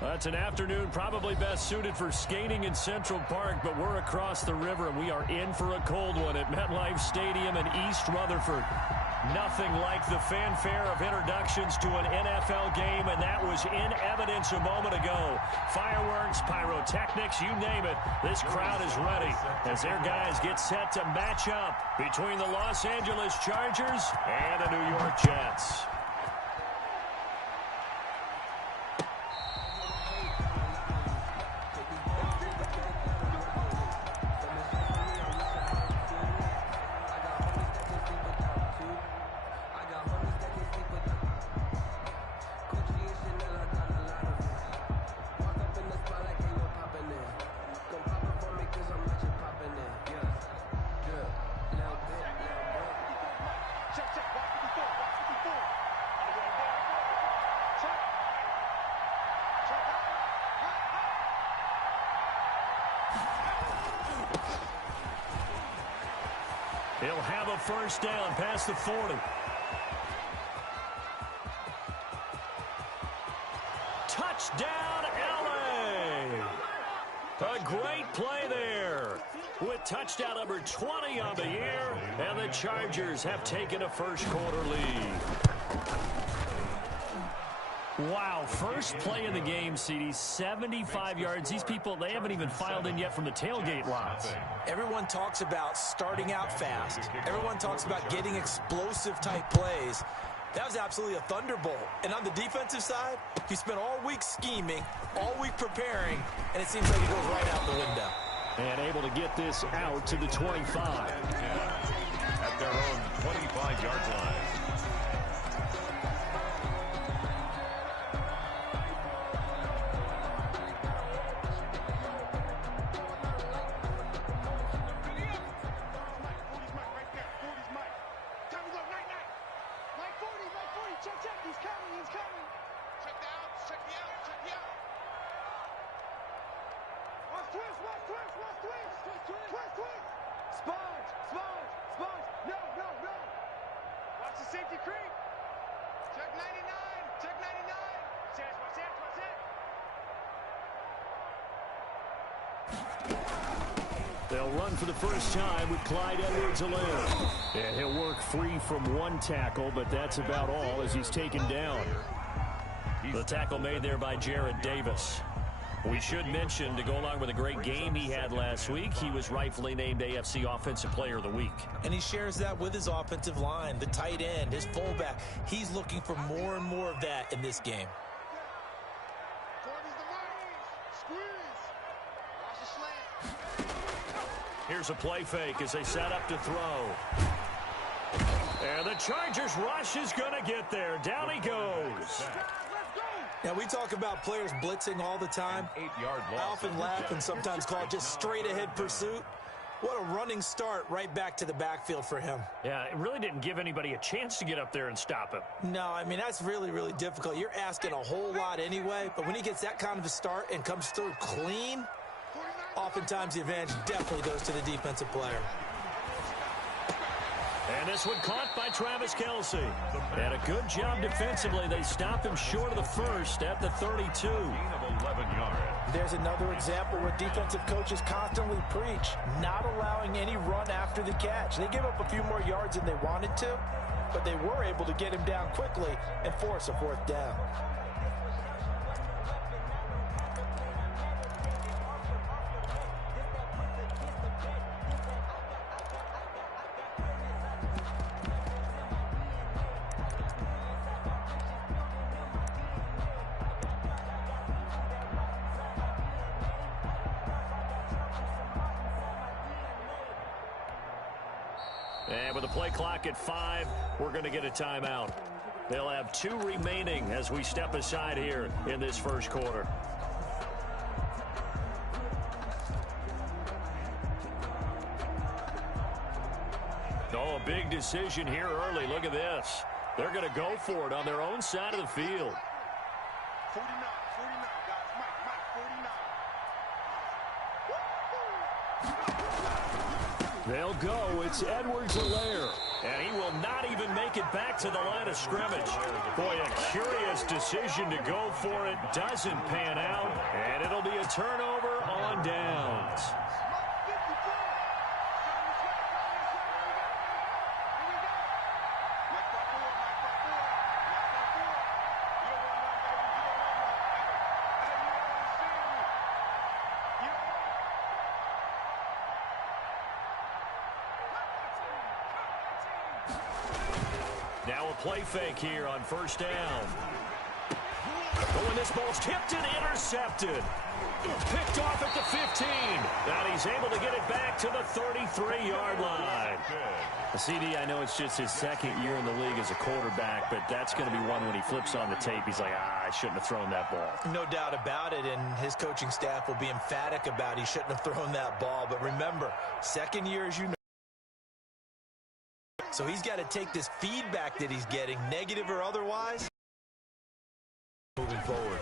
That's an afternoon probably best suited for skating in Central Park, but we're across the river, and we are in for a cold one at MetLife Stadium in East Rutherford. Nothing like the fanfare of introductions to an NFL game, and that was in evidence a moment ago. Fireworks, pyrotechnics, you name it, this crowd is ready as their guys get set to match up between the Los Angeles Chargers and the New York Jets. He'll have a first down past the 40. Touchdown, LA! A great play there with touchdown number 20 on the year, and the Chargers have taken a first-quarter lead. Wow, first play of the game, CD, 75 yards. These people, they haven't even filed in yet from the tailgate lots. Everyone talks about starting out fast. Everyone talks about getting explosive-type plays. That was absolutely a thunderbolt. And on the defensive side, he spent all week scheming, all week preparing, and it seems like it goes right out the window. And able to get this out to the 25. At their own 25-yard line. They'll run for the first time with Clyde Edwards-Helaire. And he'll work free from one tackle, but that's about all as he's taken down. The tackle made there by Jarrad Davis. We should mention, to go along with a great game he had last week, he was rightfully named AFC Offensive Player of the Week. And he shares that with his offensive line, the tight end, his fullback. He's looking for more and more of that in this game. Here's a play fake as they set up to throw. And the Chargers rush is going to get there. Down he goes. Now, we talk about players blitzing all the time. I often laugh and sometimes call it just straight-ahead pursuit. What a running start right back to the backfield for him. Yeah, it really didn't give anybody a chance to get up there and stop him. No, I mean, that's really, really difficult. You're asking a whole lot anyway, but when he gets that kind of a start and comes through clean, oftentimes the advantage definitely goes to the defensive player. And this one caught by Travis Kelce. And a good job defensively. They stop him short of the first at the 32. There's another example where defensive coaches constantly preach not allowing any run after the catch. They gave up a few more yards than they wanted to, but they were able to get him down quickly and force a fourth down. And with the play clock at 5, we're going to get a timeout. They'll have 2 remaining as we step aside here in this first quarter. Oh, a big decision here early. Look at this. They're going to go for it on their own side of the field. 49, guys. Mike, 49. They'll go. It's Edwards-Helaire. And he will not even make it back to the line of scrimmage. Boy, a curious decision to go for it. Doesn't pan out. And it'll be a turnover on downs. Now a play fake here on first down. Oh, and this ball's tipped and intercepted. Picked off at the 15. And he's able to get it back to the 33-yard line. CD, I know it's just his second year in the league as a quarterback, but that's going to be one when he flips on the tape. He's like, I shouldn't have thrown that ball. No doubt about it, and his coaching staff will be emphatic about he shouldn't have thrown that ball. But remember, second year, as you know, so he's got to take this feedback that he's getting, negative or otherwise, moving forward.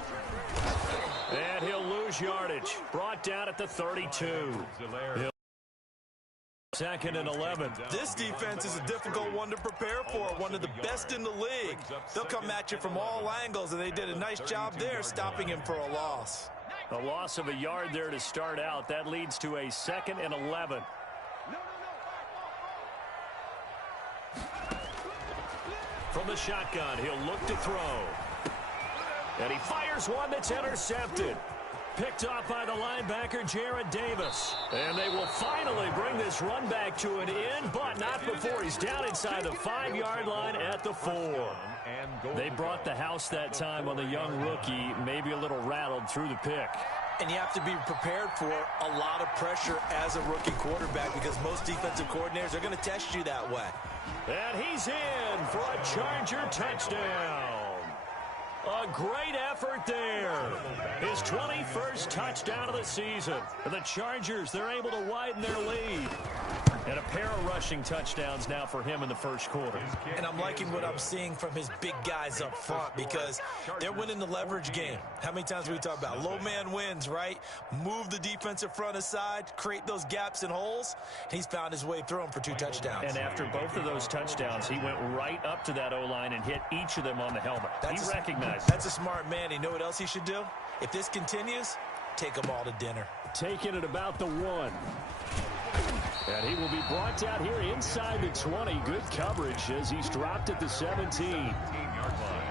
And he'll lose yardage. Brought down at the 32. Second and 11. This defense is a difficult one to prepare for, one of the best in the league. They'll come at you from all angles, and they did a nice job there stopping him for a loss. A loss of a yard there to start out. That leads to a second and 11. From the shotgun, he'll look to throw. And he fires one that's intercepted. Picked off by the linebacker, Jared Davis. And they will finally bring this run back to an end, but not before he's down inside the 5-yard line at the 4. They brought the house that time on the young rookie, maybe a little rattled through the pick. And you have to be prepared for a lot of pressure as a rookie quarterback because most defensive coordinators are going to test you that way. And he's in for a Charger touchdown. A great effort there. His 21st touchdown of the season. The Chargers, they're able to widen their lead. And a pair of rushing touchdowns now for him in the first quarter. And I'm liking what I'm seeing from his big guys up front because they're winning the leverage game. How many times we talk about low man wins, right? Move the defensive front aside, create those gaps and holes. He's found his way through them for 2 touchdowns. And after both of those touchdowns, he went right up to that O-line and hit each of them on the helmet. He recognized it. That's a smart man. You know what else he should do? If this continues, take them all to dinner. Taking it about the 1. And he will be brought out here inside the 20. Good coverage as he's dropped at the 17. 18-yard line.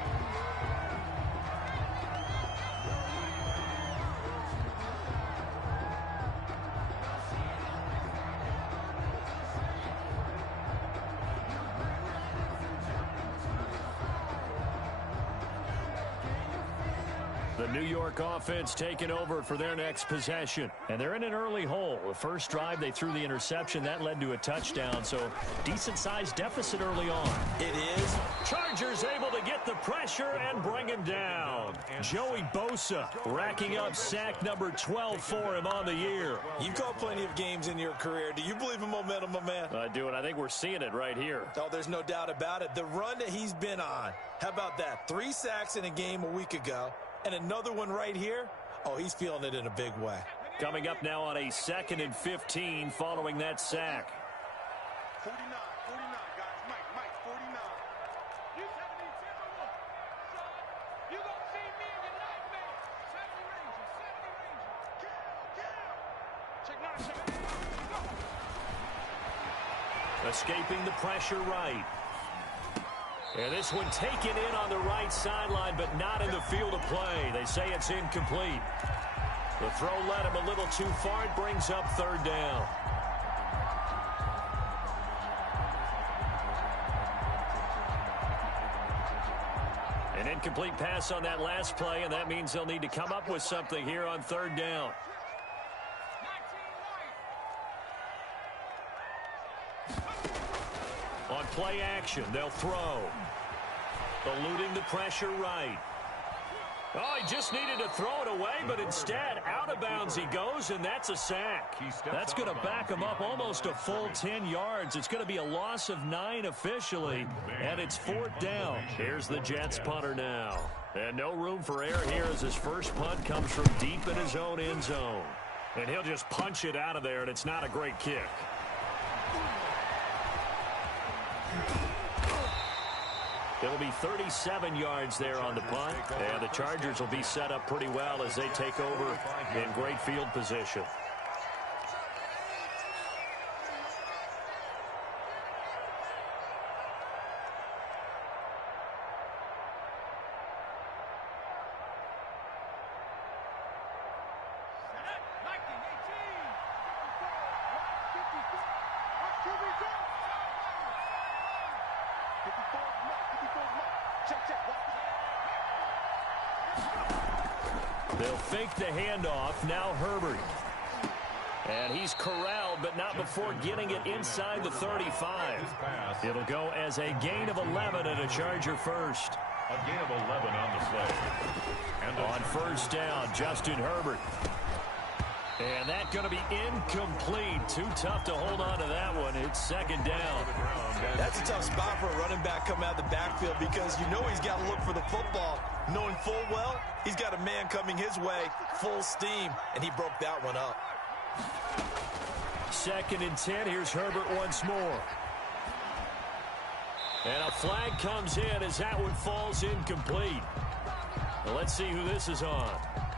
The New York offense taking over for their next possession. And they're in an early hole. The first drive, they threw the interception. That led to a touchdown, so decent-sized deficit early on. It is. Chargers able to get the pressure and bring him down. Joey Bosa racking up sack number 12 for him on the year. You've called plenty of games in your career. Do you believe in momentum, my man? I do, and I think we're seeing it right here. Oh, there's no doubt about it. The run that he's been on. How about that? 3 sacks in a game a week ago. And another one right here. Oh, he's feeling it in a big way. Coming up now on a 2nd and 15 following that sack. 49, guys. Mike, 49. You 72. You gonna see me in your nightmare. 70 Ranger. Check 9, Escaping the pressure right. And this one taken in on the right sideline, but not in the field of play. They say it's incomplete. The throw led him a little too far. It brings up 3rd down. An incomplete pass on that last play, and that means they'll need to come up with something here on 3rd down. On play action, they'll throw. Eluding the pressure right. Oh, he just needed to throw it away, but instead, out of bounds he goes, and that's a sack. That's going to back him up almost a full 10 yards. It's going to be a loss of 9 officially, and it's 4th down. Here's the Jets punter now. And no room for error here as his first punt comes from deep in his own end zone. And he'll just punch it out of there, and it's not a great kick. It'll be 37 yards there on the punt. And the Chargers will be set up pretty well as they take over in great field position. They'll fake the handoff. Now Herbert. And he's corralled, but not before getting it inside the 35. It'll go as a gain of 11 and a Charger first. A gain of 11 on the play. And on first down, Justin Herbert. And that's going to be incomplete. Too tough to hold on to that one. It's second down. That's a tough spot for a running back coming out of the backfield because you know he's got to look for the football, knowing full well he's got a man coming his way, full steam, and he broke that one up. 2nd and 10. Here's Herbert once more. And a flag comes in as that one falls incomplete. Well, let's see who this is on.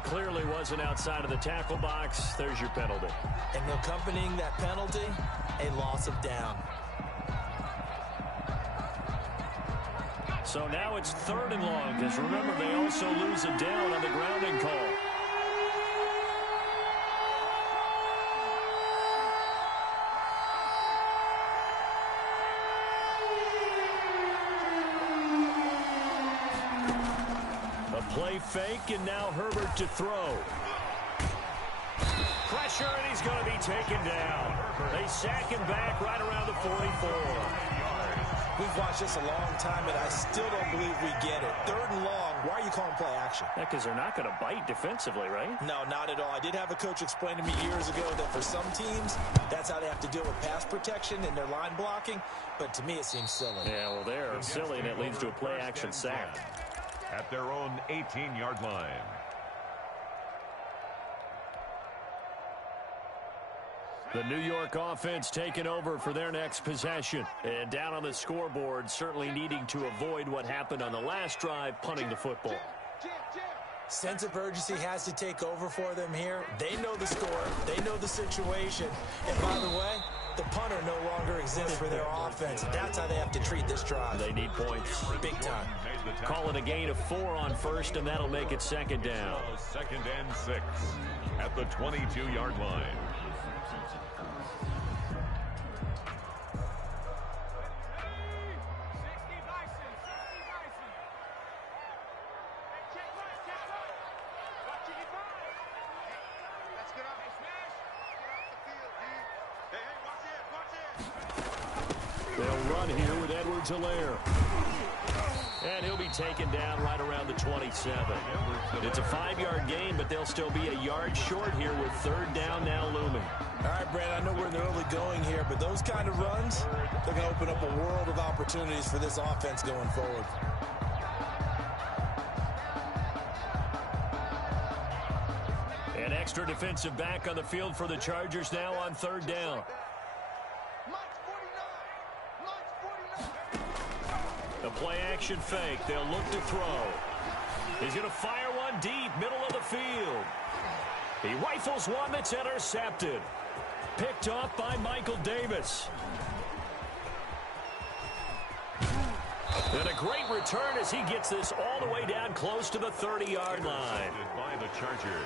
Clearly wasn't outside of the tackle box. There's your penalty. And accompanying that penalty, a loss of down. So now it's 3rd and long because remember they also lose a down on the grounding call. Play fake, and now Herbert to throw. Pressure, and he's going to be taken down. They sack him back right around the 44. We've watched this a long time, and I still don't believe we get it. 3rd and long, why are you calling play action? Yeah, because they're not going to bite defensively, right? No, not at all. I did have a coach explain to me years ago that for some teams, that's how they have to deal with pass protection and their line blocking, but to me it seems silly. Yeah, well, they're silly, and it leads to a play action sack. At their own 18-yard line. The New York offense taking over for their next possession. And down on the scoreboard, certainly needing to avoid what happened on the last drive, punting the football. Sense of urgency has to take over for them here. They know the score. They know the situation. And by the way, the punter no longer exists for their offense. That's how they have to treat this drive. They need points. Big time. Call it a gain of 4 on first, and that'll make it 2nd down. 2nd and 6 at the 22-yard line. They'll run here with Edwards-Helaire. And he'll be taken down right around the 27. It's a 5-yard gain, but they'll still be a yard short here with 3rd down now looming. All right, Brad, I know we're in the early going here, but those kind of runs, they're going to open up a world of opportunities for this offense going forward. An extra defensive back on the field for the Chargers now on 3rd down. The play-action fake. They'll look to throw. He's going to fire one deep, middle of the field. He rifles one that's intercepted. Picked off by Michael Davis. And a great return as he gets this all the way down close to the 30-yard line. By the Chargers.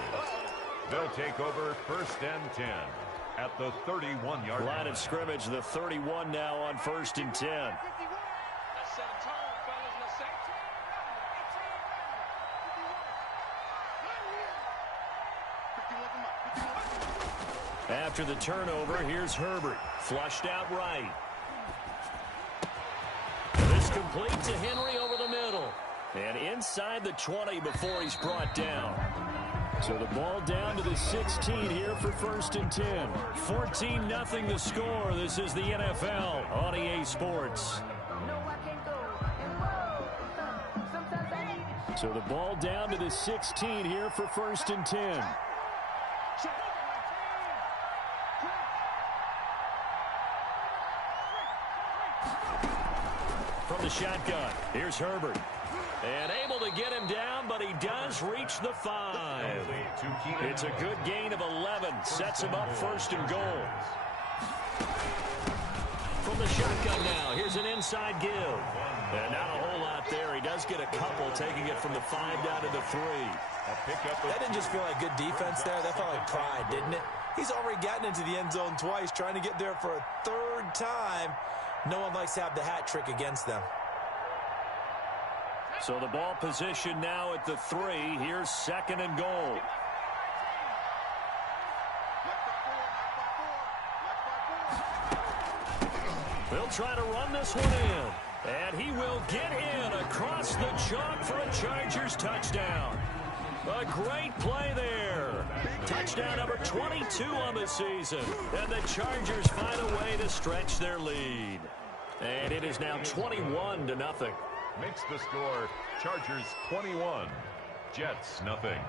They'll take over 1st and 10 at the 31-yard line. Line of scrimmage, the 31 now on 1st and 10. After the turnover, here's Herbert. Flushed out right. This complete to Henry over the middle. And inside the 20 before he's brought down. So the ball down to the 16 here for 1st and 10. 14-0 the score. This is the NFL on EA Sports. So the ball down to the 16 here for 1st and 10. the shotgun. Here's Herbert. And able to get him down, but he does reach the 5. It's a good gain of 11. Sets him up first and goal. From the shotgun now, here's an inside give. And not a whole lot there. He does get a couple, taking it from the 5 down to the 3. That didn't just feel like good defense there. That felt like pride, didn't it? He's already gotten into the end zone twice, trying to get there for a 3rd time. No one likes to have the hat trick against them. So the ball position now at the 3. Here's 2nd and goal. They'll try to run this one in. And he will get in across the chalk for a Chargers touchdown. A great play there. Touchdown number 22 on the season. And the Chargers find a way to stretch their lead. And it is now 21-0. Makes the score Chargers 21, Jets nothing.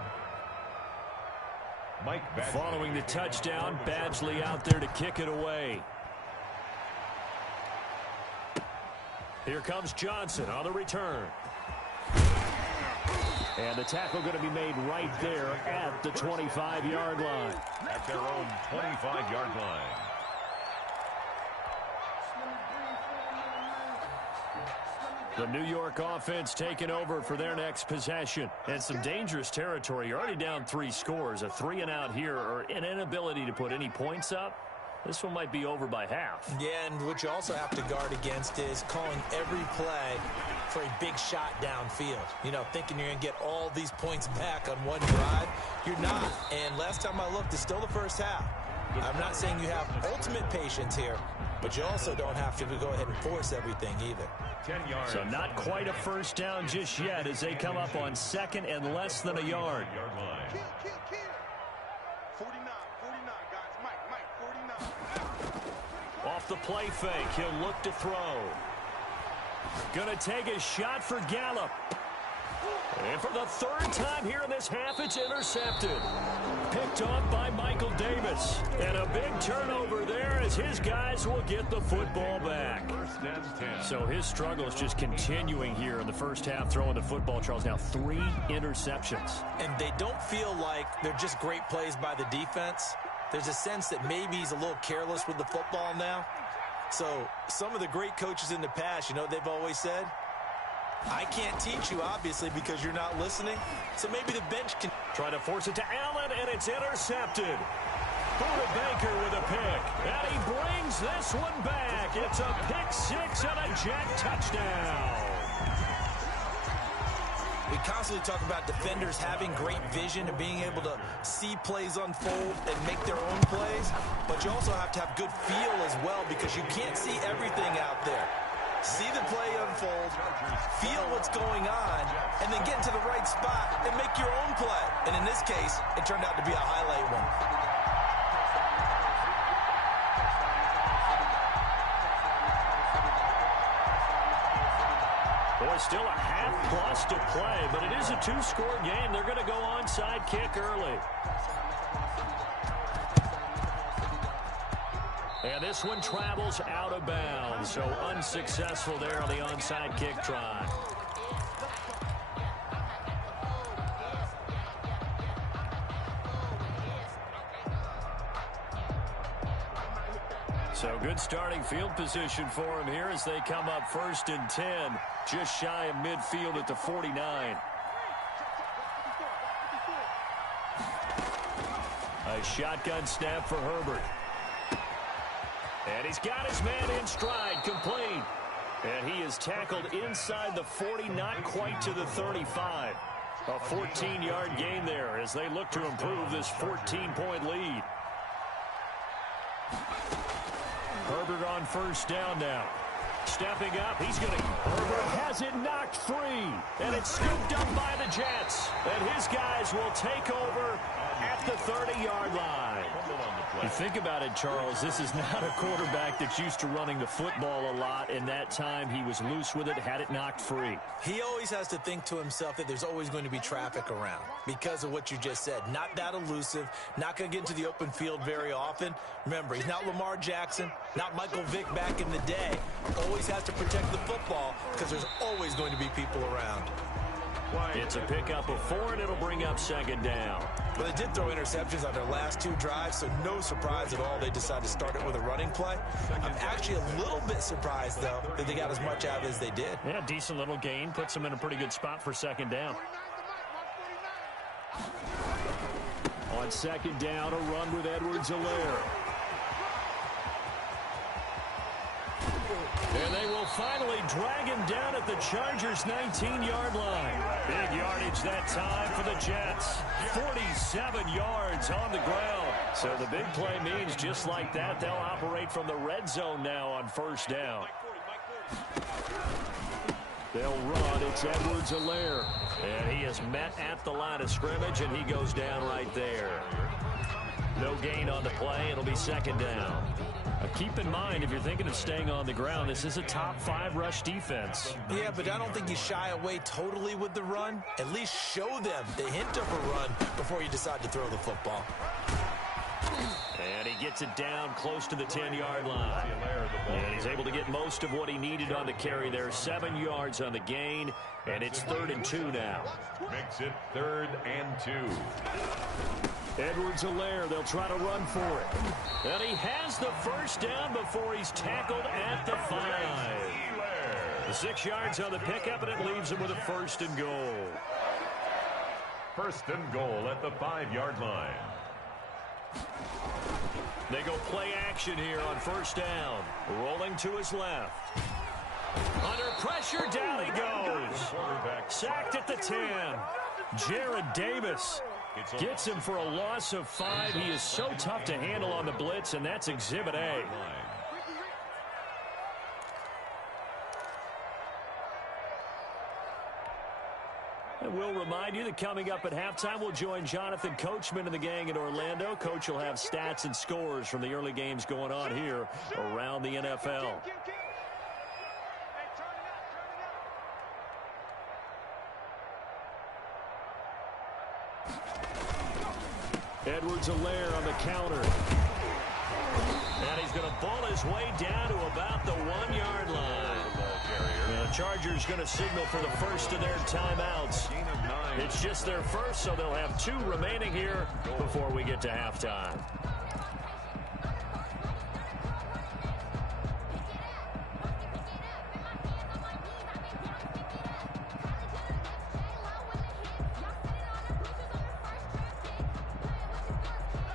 Mike Badgley. Following the touchdown, Badgley out there to kick it away. Here comes Johnson on the return. And the tackle going to be made right there at the 25-yard line. At their own 25-yard line. The New York offense taking over for their next possession. And some dangerous territory. You're already down 3 scores. A 3-and-out here, or an inability to put any points up. This one might be over by half. Yeah, and what you also have to guard against is calling every play for a big shot downfield. You know, thinking you're going to get all these points back on one drive. You're not. And last time I looked, it's still the first half. I'm not saying you have ultimate patience here, but you also don't have to go ahead and force everything either. 10 yards. So not quite a first down just yet as they come up on 2nd and less than a yard. Kill. 49, guys. Mike, 49. Off the play fake, he'll look to throw. Gonna take a shot for Gallup. And for the 3rd time here in this half, it's intercepted. Picked off by Michael Davis. And a big turnover there as his guys will get the football back. 1st and 10. So his struggle is just continuing here in the first half, throwing the football. Charles, now 3 interceptions. And they don't feel like they're just great plays by the defense. There's a sense that maybe he's a little careless with the football now. So some of the great coaches in the past, you know, they've always said, I can't teach you, obviously, because you're not listening. So maybe the bench can try to force it to Allen, and it's intercepted. Buda Baker with a pick, and he brings this one back. It's a pick 6 and a Jet touchdown. We constantly talk about defenders having great vision and being able to see plays unfold and make their own plays, but you also have to have good feel as well because you can't see everything out there. See the play unfold, feel what's going on, and then get into the right spot and make your own play. And in this case, it turned out to be a highlight one. Boy, still a half-plus to play, but it is a 2-score game. They're going to go onside kick early. And this one travels out of bounds, so unsuccessful there on the onside kick try. So good starting field position for him here as they come up 1st and 10, just shy of midfield at the 49. A shotgun snap for Herbert. And he's got his man in stride, complete. And he is tackled inside the 40, not quite to the 35. A 14-yard gain there as they look to improve this 14-point lead. Herbert on 1st down now. Stepping up, he's going to... Herbert has it knocked free. And it's scooped up by the Jets. And his guys will take over at the 30-yard line. You think about it, Charles, this is not a quarterback that's used to running the football a lot. In that time, he was loose with it, had it knocked free. He always has to think to himself that there's always going to be traffic around because of what you just said. Not that elusive, not going to get into the open field very often. Remember, he's not Lamar Jackson, not Michael Vick back in the day. Always has to protect the football because there's always going to be people around. It's a pickup of 4, and it'll bring up second down. Well, they did throw interceptions on their last 2 drives, so no surprise at all they decided to start it with a running play. I'm actually a little bit surprised, though, that they got as much out as they did. Yeah, decent little gain. Puts them in a pretty good spot for second down. On second down, a run with Edwards-Helaire. And they will finally drag him down at the Chargers' 19-yard line. Big yardage that time for the Jets. 47 yards on the ground. So the big play means just like that, they'll operate from the red zone now on first down. They'll run. It's Edwards-Helaire. And he is met at the line of scrimmage, and he goes down right there. No gain on the play. It'll be second down. Keep in mind, if you're thinking of staying on the ground, this is a top 5 rush defense. Yeah, but I don't think you shy away totally with the run. At least show them the hint of a run before you decide to throw the football. And he gets it down close to the 10-yard line. And he's able to get most of what he needed on the carry there. 7 yards on the gain, and it's 3rd and 2 now. Makes it 3rd and 2. Edwards-Helaire, they'll try to run for it. And he has the first down before he's tackled at the 5. The 6 yards on the pickup, and it leaves him with a 1st and goal. 1st and goal at the 5-yard line. They go play action here on first down. Rolling to his left. Under pressure, down he goes. Sacked at the 10. Jarrad Davis gets him for a loss of 5. He is so tough to handle on the blitz, and that's Exhibit A. And we'll remind you that coming up at halftime, we'll join Jonathan Coachman and the gang in Orlando. Coach will have stats and scores from the early games going on here around the NFL. Edwards-Helaire on the counter. And he's going to ball his way down to about the 1-yard line. The Chargers going to signal for the first of their timeouts. It's just their first, so they'll have 2 remaining here before we get to halftime.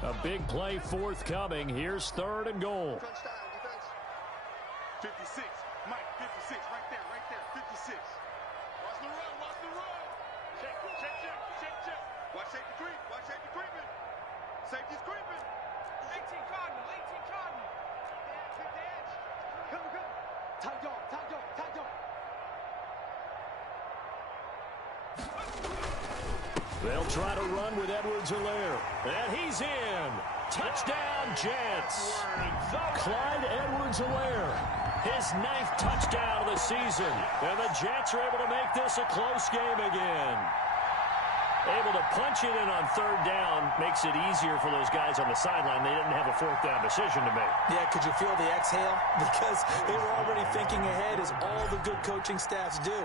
A big play forthcoming. Here's 3rd and goal. 56. Mike, 56. Right there. 56. Watch the run. Check. Watch safety creep. Safety's creeping. 18 Cardinal. Pick the edge. Come. Tight dog. They'll try to run with Edwards-Helaire. And he's in. Touchdown, Jets. Clyde Edwards-Helaire. His 9th touchdown of the season. And the Jets are able to make this a close game again. Able to punch it in on 3rd down makes it easier for those guys on the sideline. They didn't have a 4th down decision to make. Yeah, could you feel the exhale? Because they were already thinking ahead, as all the good coaching staffs do.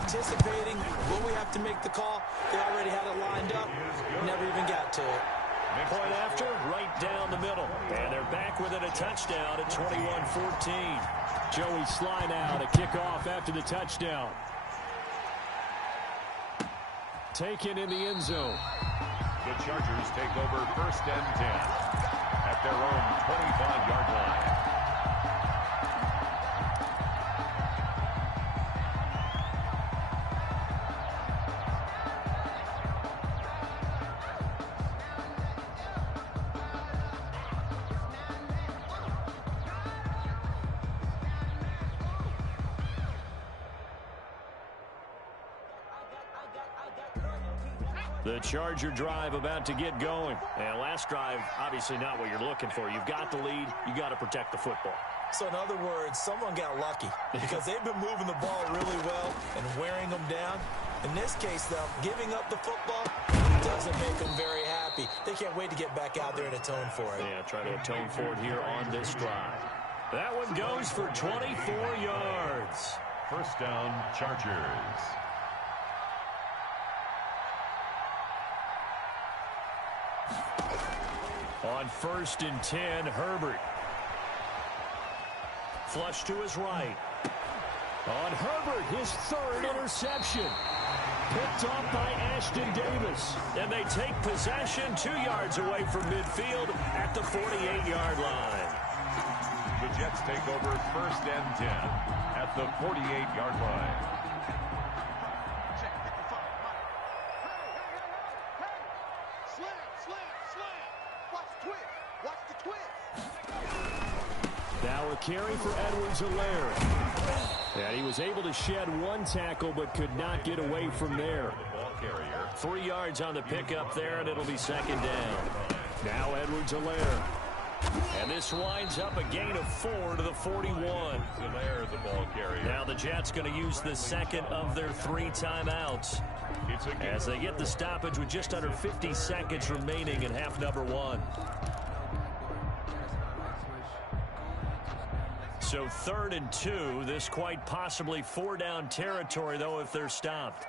Anticipating, will we have to make the call? They already had it lined up. Never even got to it. Point after, right down the middle. And they're back within a touchdown at 21-14. Joey Sly now to kick off after the touchdown. Taken in the end zone. The Chargers take over 1st and 10 at their own 25-yard line. The Charger drive about to get going. And last drive, obviously not what you're looking for. You've got the lead. You got to protect the football. So in other words, someone got lucky because they've been moving the ball really well and wearing them down. In this case, though, giving up the football doesn't make them very happy. They can't wait to get back out there and atone for it. Yeah, try to atone for it here on this drive. That one goes for 24 yards. First down, Chargers. On 1st and 10, Herbert. Flush to his right. On Herbert, his 3rd interception. Picked off by Ashton Davis. And they take possession 2 yards away from midfield at the 48-yard line. The Jets take over 1st and 10 at the 48-yard line. Check, get the five, Mike. Hey. Slam. Watch the twist. Watch the twist. Now a carry for Edwards-Helaire. And he was able to shed 1 tackle but could not get away from there. The ball carrier. 3 yards on the pickup there, and it'll be 2nd down. Now Edwards-Helaire. And this winds up a gain of 4 to the 41. Helaire, the ball carrier. Now the Jets going to use the 2nd of their 3 timeouts as they get the stoppage with just under 50 seconds remaining in half number 1. So 3rd and 2, this quite possibly 4-down territory, though, if they're stopped.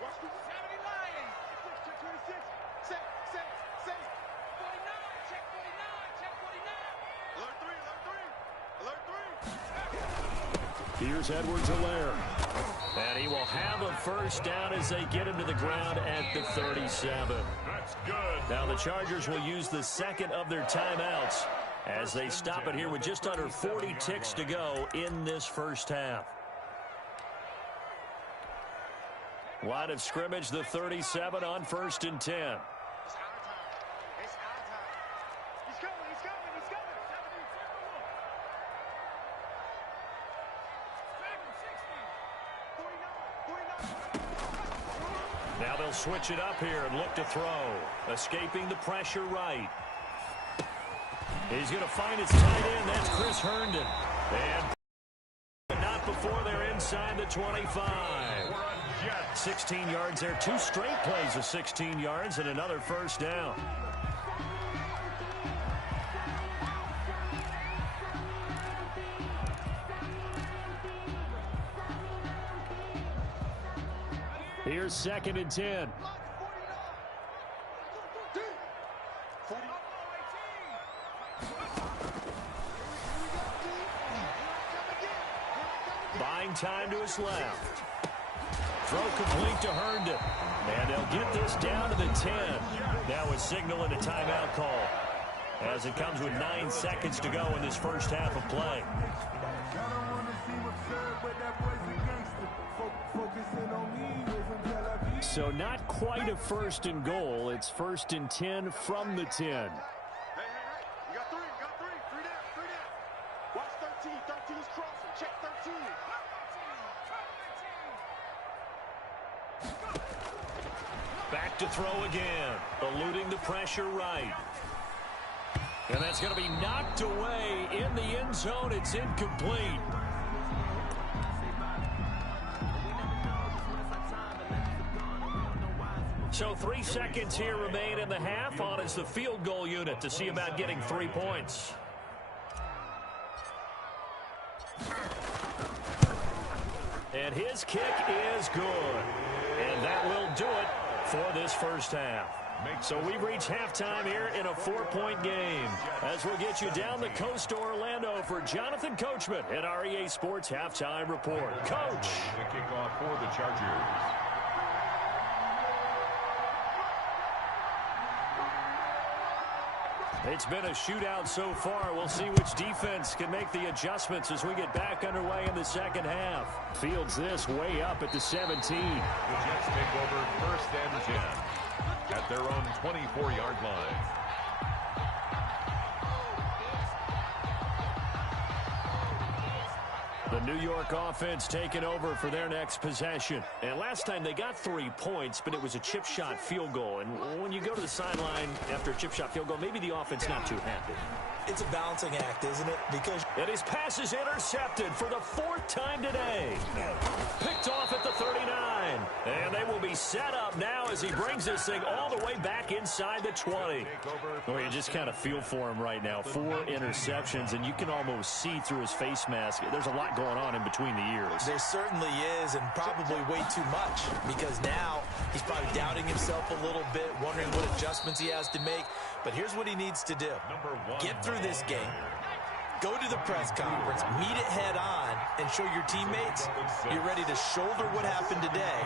Watch the 70 Lions. Check 26. Set. 49. Check 49. Alert 3. Here's Edwards-Helaire. And he will have a 1st down as they get him to the ground at the 37. That's good. Now the Chargers will use the 2nd of their timeouts as they stop it here with just under 40 ticks to go in this 1st half. Line of scrimmage, the 37 on 1st and 10. It's our time. He's coming. 49. Now they'll switch it up here and look to throw. Escaping the pressure right. He's going to find his tight end. That's Chris Herndon. And not before they're inside the 25. 16 yards there. 2 straight plays of 16 yards and another 1st down. Here's 2nd and 10. Buying time to his left. Throw complete to Herndon. And they'll get this down to the 10. Now a signal and a timeout call as it comes with 9 seconds to go in this 1st half of play. So not quite a 1st and goal. It's 1st and 10 from the 10. Hey. You got 3. 3 down. Watch 13. 13's crossing. Check 13. Back to throw again. Eluding the pressure right. And that's going to be knocked away in the end zone. It's incomplete. So 3 seconds here remain in the half. On is the field goal unit to see about getting 3 points. And his kick is good. And that will do it for this 1st half. So we've reached halftime here in a 4-point game. As we'll get you down the coast to Orlando for Jonathan Coachman at our EA Sports Halftime Report. Coach. The kickoff for the Chargers. It's been a shootout so far. We'll see which defense can make the adjustments as we get back underway in the 2nd half. Fields this way up at the 17. The Jets take over 1st and 10 at their own 24-yard line. The New York offense taking over for their next possession. And last time they got 3 points, but it was a chip shot field goal. And when you go to the sideline after a chip shot field goal, maybe the offense not too happy. It's a balancing act, isn't it? Because and his pass is intercepted for the 4th time today. Picked off at the 39. And they will be set up now as he brings this thing all the way back inside the 20. Well, you just kind of feel for him right now. 4 interceptions, and you can almost see through his face mask. There's a lot going on in between the ears. There certainly is, and probably way too much, because now he's probably doubting himself a little bit, wondering what adjustments he has to make. But here's what he needs to do. Get through this game. Go to the press conference, meet it head on, and show your teammates you're ready to shoulder what happened today,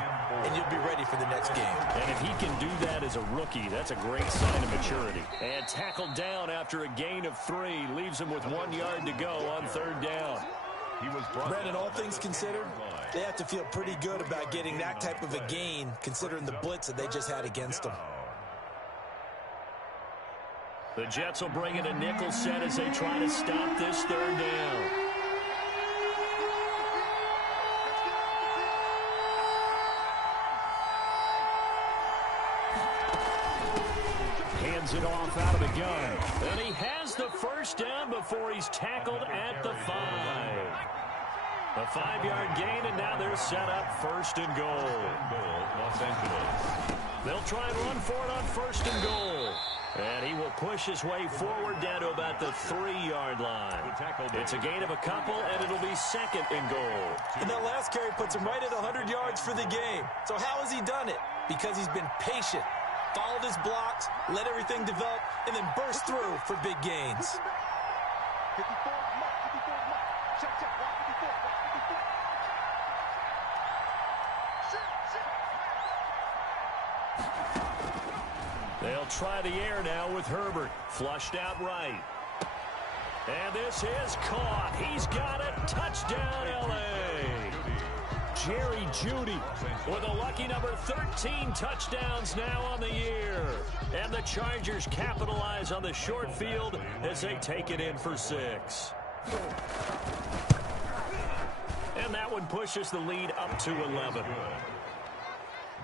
and you'll be ready for the next game. And if he can do that as a rookie, that's a great sign of maturity. And tackled down after a gain of 3, leaves him with 1 yard to go on 3rd down. Brandon, all things considered, they have to feel pretty good about getting that type of a gain, considering the blitz that they just had against them. The Jets will bring in a nickel set as they try to stop this 3rd down. Hands it off out of the gun. And he has the 1st down before he's tackled at the 5. A 5-yard gain, and now they're set up 1st and goal. Los Angeles. They'll try and run for it on 1st and goal. And he will push his way forward down to about the 3-yard line. It's a gain of a couple, and it'll be 2nd and goal. And that last carry puts him right at 100 yards for the game. So how has he done it? Because he's been patient, followed his blocks, let everything develop, and then burst through for big gains. 54, mark, 54, mark. Check, check, mark 54, mark 54. Shoot, shoot. They'll try the air now with Herbert. Flushed out right. And this is caught. He's got it. Touchdown, L.A. Jerry Jeudy with a lucky number 13 touchdowns now on the year. And the Chargers capitalize on the short field as they take it in for 6. And that one pushes the lead up to 11.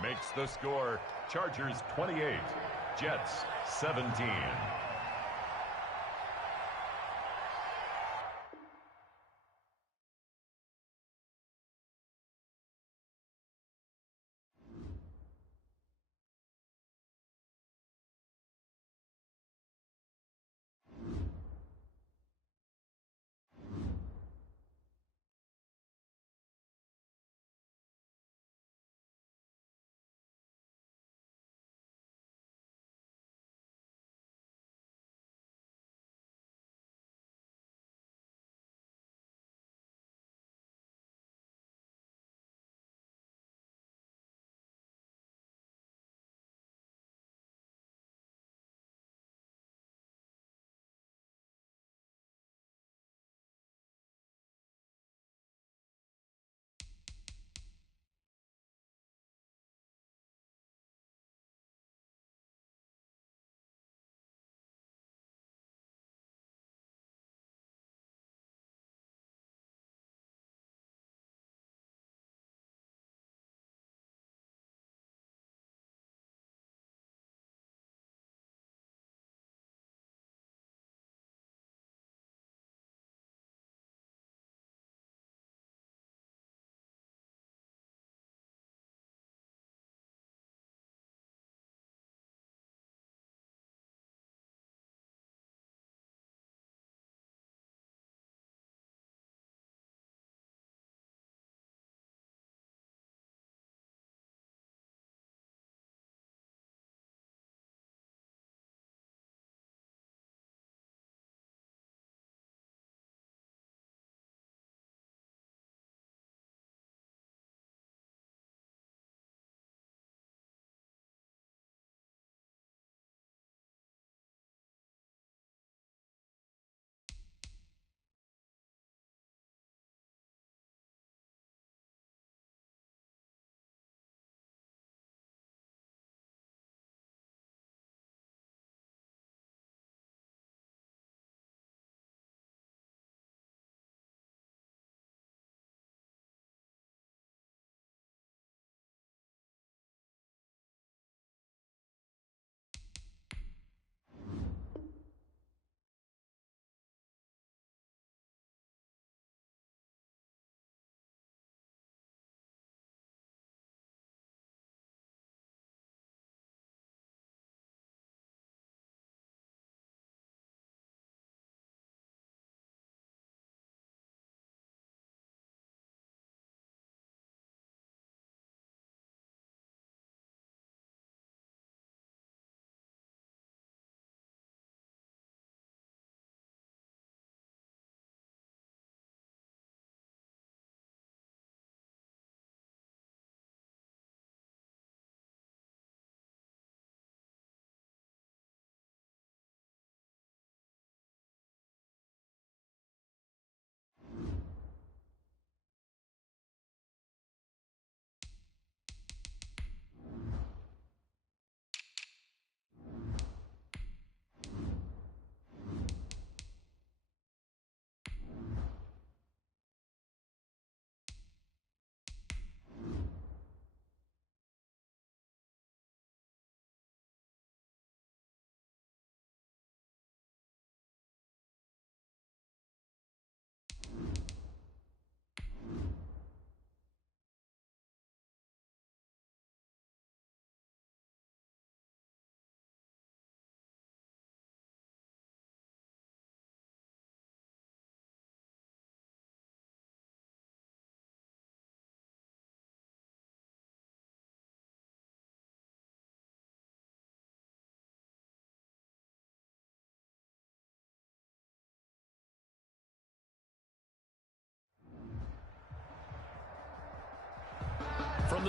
Makes the score Chargers 28, Jets 17.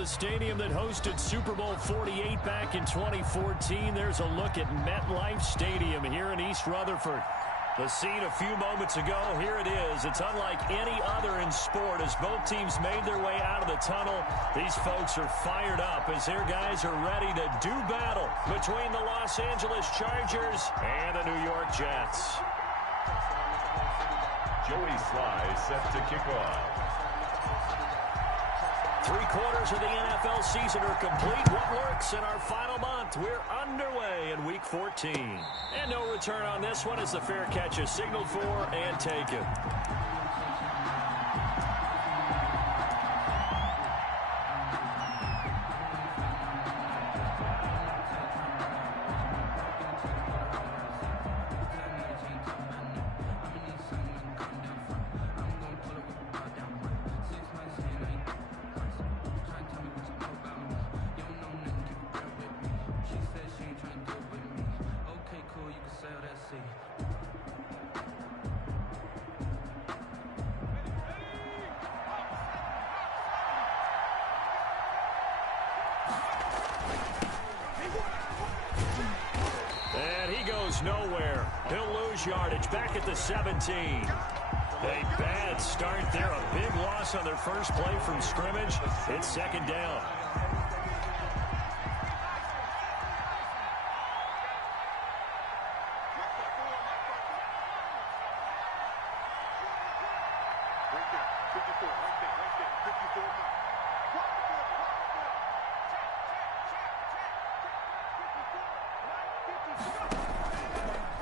the stadium that hosted Super Bowl 48 back in 2014. There's a look at MetLife Stadium here in East Rutherford. The scene a few moments ago, here it is. It's unlike any other in sport. As both teams made their way out of the tunnel, these folks are fired up as their guys are ready to do battle between the Los Angeles Chargers and the New York Jets. Joey Sly set to kick off. 3/4 of the NFL season are complete. What lurks in our final month? We're underway in Week 14. And no return on this one as the fair catch is signaled for and taken. Nowhere. He'll lose yardage back at the 17. A bad start there. A big loss on their first play from scrimmage. It's second down.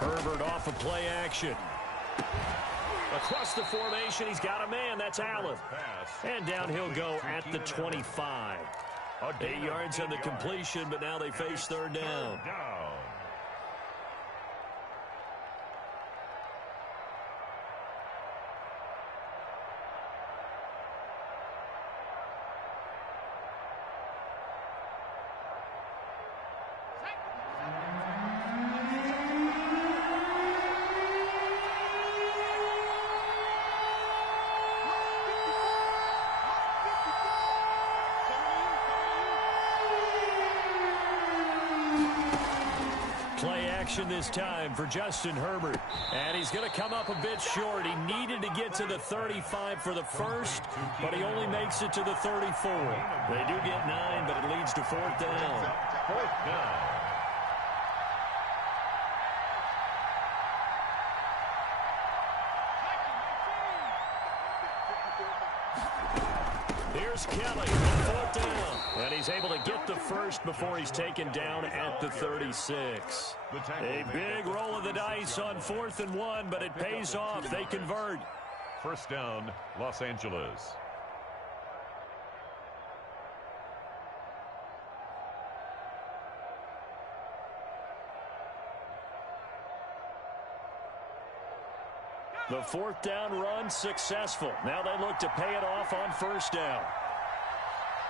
Herbert off of play action. Across the formation, he's got a man. That's Allen. And down he'll go at the 25. 8 yards on the completion, but now they face third down. Play action this time for Justin Herbert. And he's going to come up a bit short. He needed to get to the 35 for the first, but he only makes it to the 34. They do get 9, but it leads to fourth down. Fourth down. Here's Kelly on fourth down. And he's able to get the first before he's taken down at the 36. A big roll of the dice on 4th and 1, but it pays off. They convert. First down, Los Angeles. The fourth down run successful. Now they look to pay it off on first down.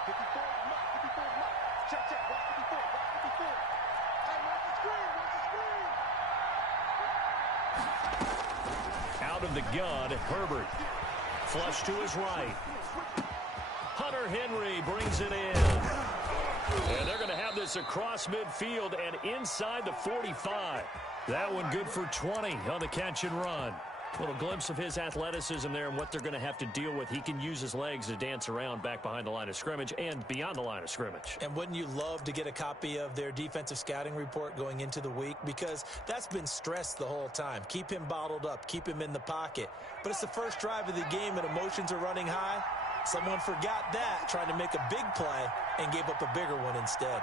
54, check, watch 54, watch 54. Hey, watch the screen, Out of the gun, Herbert. Flush to his right. Hunter Henry brings it in. And they're going to have this across midfield and inside the 45. That one good for 20 on the catch and run. A little glimpse of his athleticism there and what they're going to have to deal with. He can use his legs to dance around back behind the line of scrimmage and beyond the line of scrimmage. And wouldn't you love to get a copy of their defensive scouting report going into the week? Because that's been stressed the whole time. Keep him bottled up. Keep him in the pocket. But it's the first drive of the game and emotions are running high. Someone forgot that, trying to make a big play and gave up a bigger one instead.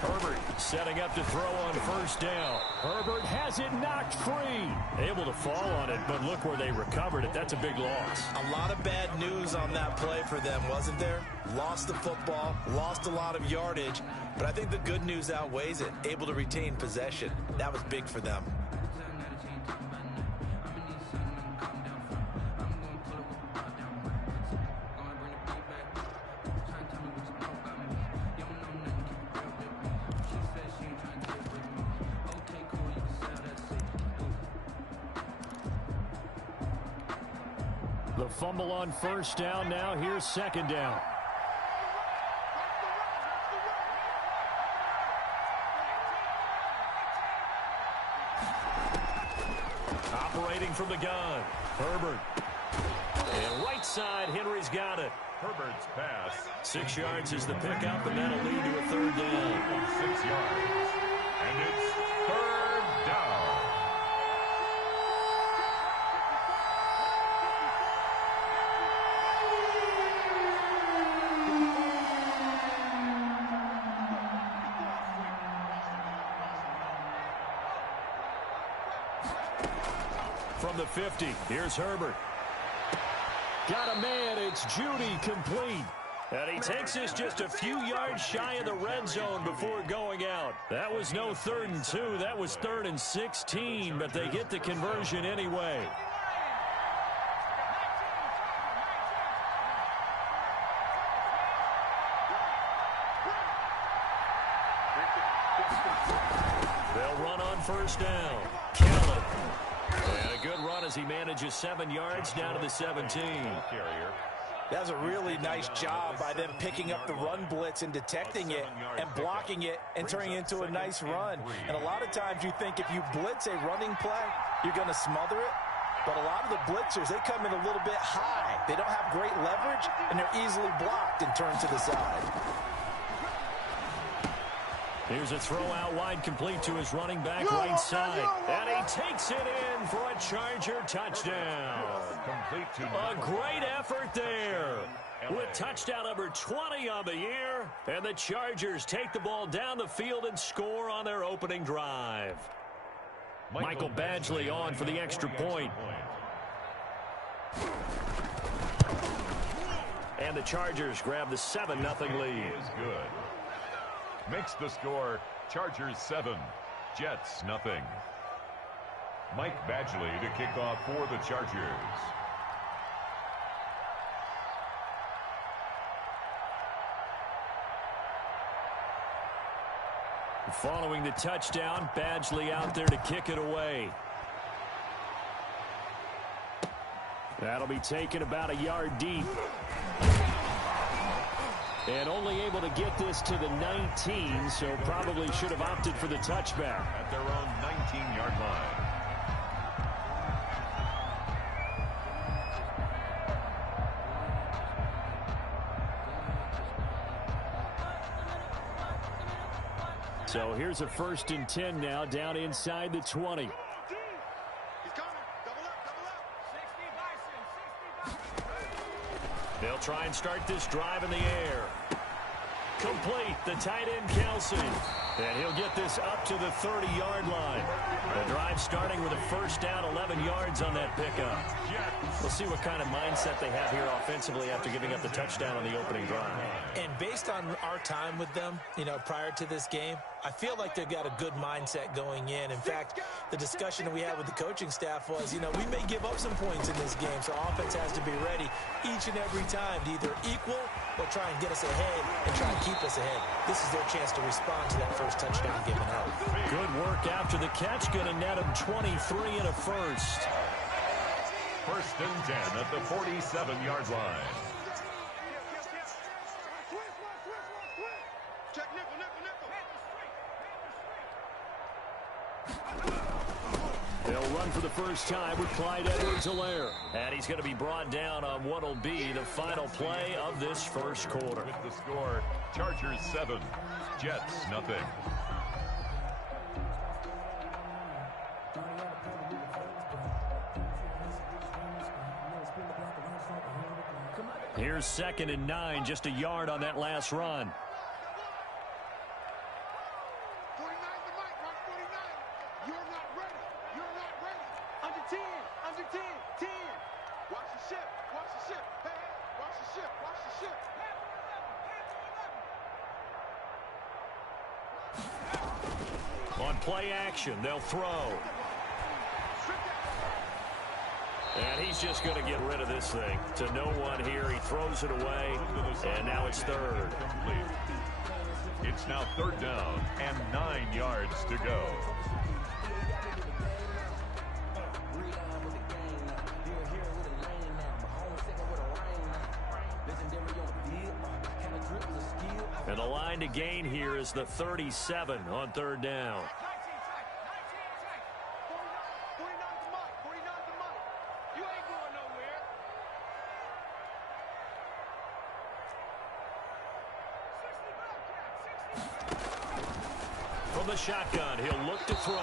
Herbert setting up to throw on first down. Herbert has it knocked free. Able to fall on it, but look where they recovered it. That's a big loss. A lot of bad news on that play for them, wasn't there? Lost the football, lost a lot of yardage, but I think the good news outweighs it. Able to retain possession. That was big for them. The fumble on first down. Now here's second down. Operating from the gun, Herbert. And right side, Henry's got it. Herbert's pass. 6 yards is the pickup, and that'll lead to a third down. 6 yards. And it's third down. From the 50, here's Herbert. Got a man, it's Judy, complete. And he takes us just a few yards shy of the red zone before going out. That was no 3rd and 2, that was 3rd and 16, but they get the conversion anyway. They'll run on first down. Kellen. And a good run as he manages 7 yards down to the 17. That was a really nice job by them picking up the run blitz and detecting it and blocking it and turning it into a nice run. And a lot of times you think if you blitz a running play, you're going to smother it. But a lot of the blitzers, they come in a little bit high. They don't have great leverage, and they're easily blocked and turned to the side. Here's a throw out wide, complete to his running back right side. And he takes it in for a Charger touchdown. Complete to a great effort there. With touchdown number 20 on the year. And the Chargers take the ball down the field and score on their opening drive. Michael Badgley on for the extra point. And the Chargers grab the 7-0 lead. Is good. Makes the score Chargers 7, Jets nothing. Mike Badgley to kick off for the Chargers. Following the touchdown, Badgley out there to kick it away. That'll be taken about a yard deep. And only able to get this to the 19, so probably should have opted for the touchback. At their own 19-yard line. So here's a 1st and 10 now, down inside the 20. They'll try and start this drive in the air. Complete, the tight end Kelsey. And he'll get this up to the 30-yard line. The drive starting with a first down, 11 yards on that pickup. We'll see what kind of mindset they have here offensively after giving up the touchdown on the opening drive. And based on our time with them, prior to this game, I feel like they've got a good mindset going in. In fact, the discussion that we had with the coaching staff was, we may give up some points in this game, so offense has to be ready each and every time to either equal or try and get us ahead and try and keep us ahead. This is their chance to respond to that first touchdown given up. Good work after the catch. Going to net him 23 and a first. 1st and 10 at the 47-yard line. They'll run for the first time with Clyde Edwards-Helaire. And he's going to be brought down on what will be the final play of this first quarter. With the score, Chargers 7, Jets nothing. Here's 2nd and 9, just a yard on that last run. 49 the mic, Mark 49. You're not ready. You're not ready. Under 10, under 10, 10. Watch the ship, watch the ship. Hey, hey, watch the ship, watch the ship. On play action, they'll throw. And he's just going to get rid of this thing. To no one here, he throws it away, and now it's 3rd. It's now 3rd down and 9 yards to go. And the line to gain here is the 37 on third down. 49's the mark. 49's the mark. You ain't going nowhere. From the shotgun, he'll look to throw.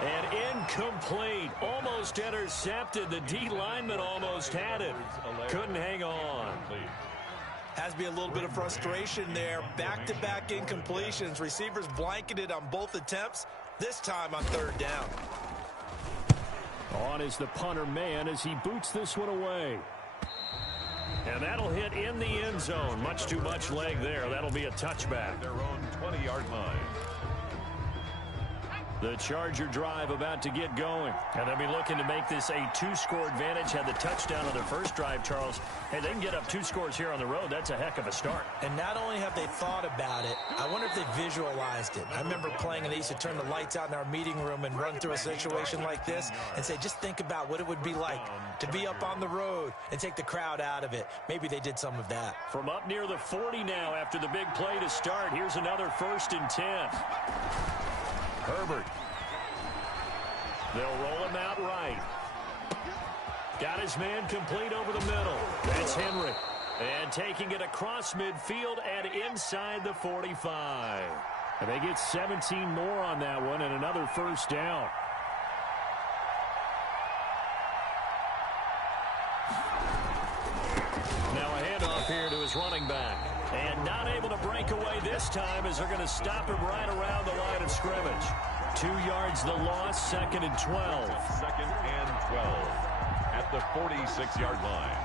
And incomplete. Almost intercepted. The D lineman almost had it. Couldn't hang on. Has to be a little bit of frustration there. Back-to-back incompletions. Receivers blanketed on both attempts, this time on third down. On is the punter man as he boots this one away. And that'll hit in the end zone. Much too much leg there. That'll be a touchback. Their own 20-yard line. The Charger drive about to get going. And they'll be looking to make this a two-score advantage. Had the touchdown on their first drive, Charles. Hey, they can get up 2 scores here on the road. That's a heck of a start. And not only have they thought about it, I wonder if they visualized it. I remember playing and they used to turn the lights out in our meeting room and run through a situation like this and say, just think about what it would be like to be up on the road and take the crowd out of it. Maybe they did some of that. From up near the 40 now after the big play to start. Here's another 1st and 10. Herbert. They'll roll him out right. Got his man complete over the middle. That's Henry. And taking it across midfield and inside the 45. And they get 17 more on that one and another 1st down. Now a handoff here to his running back. And not able to break away this time as they're going to stop him right around the line of scrimmage. 2 yards the loss, 2nd and 12. 2nd and 12 at the 46-yard line.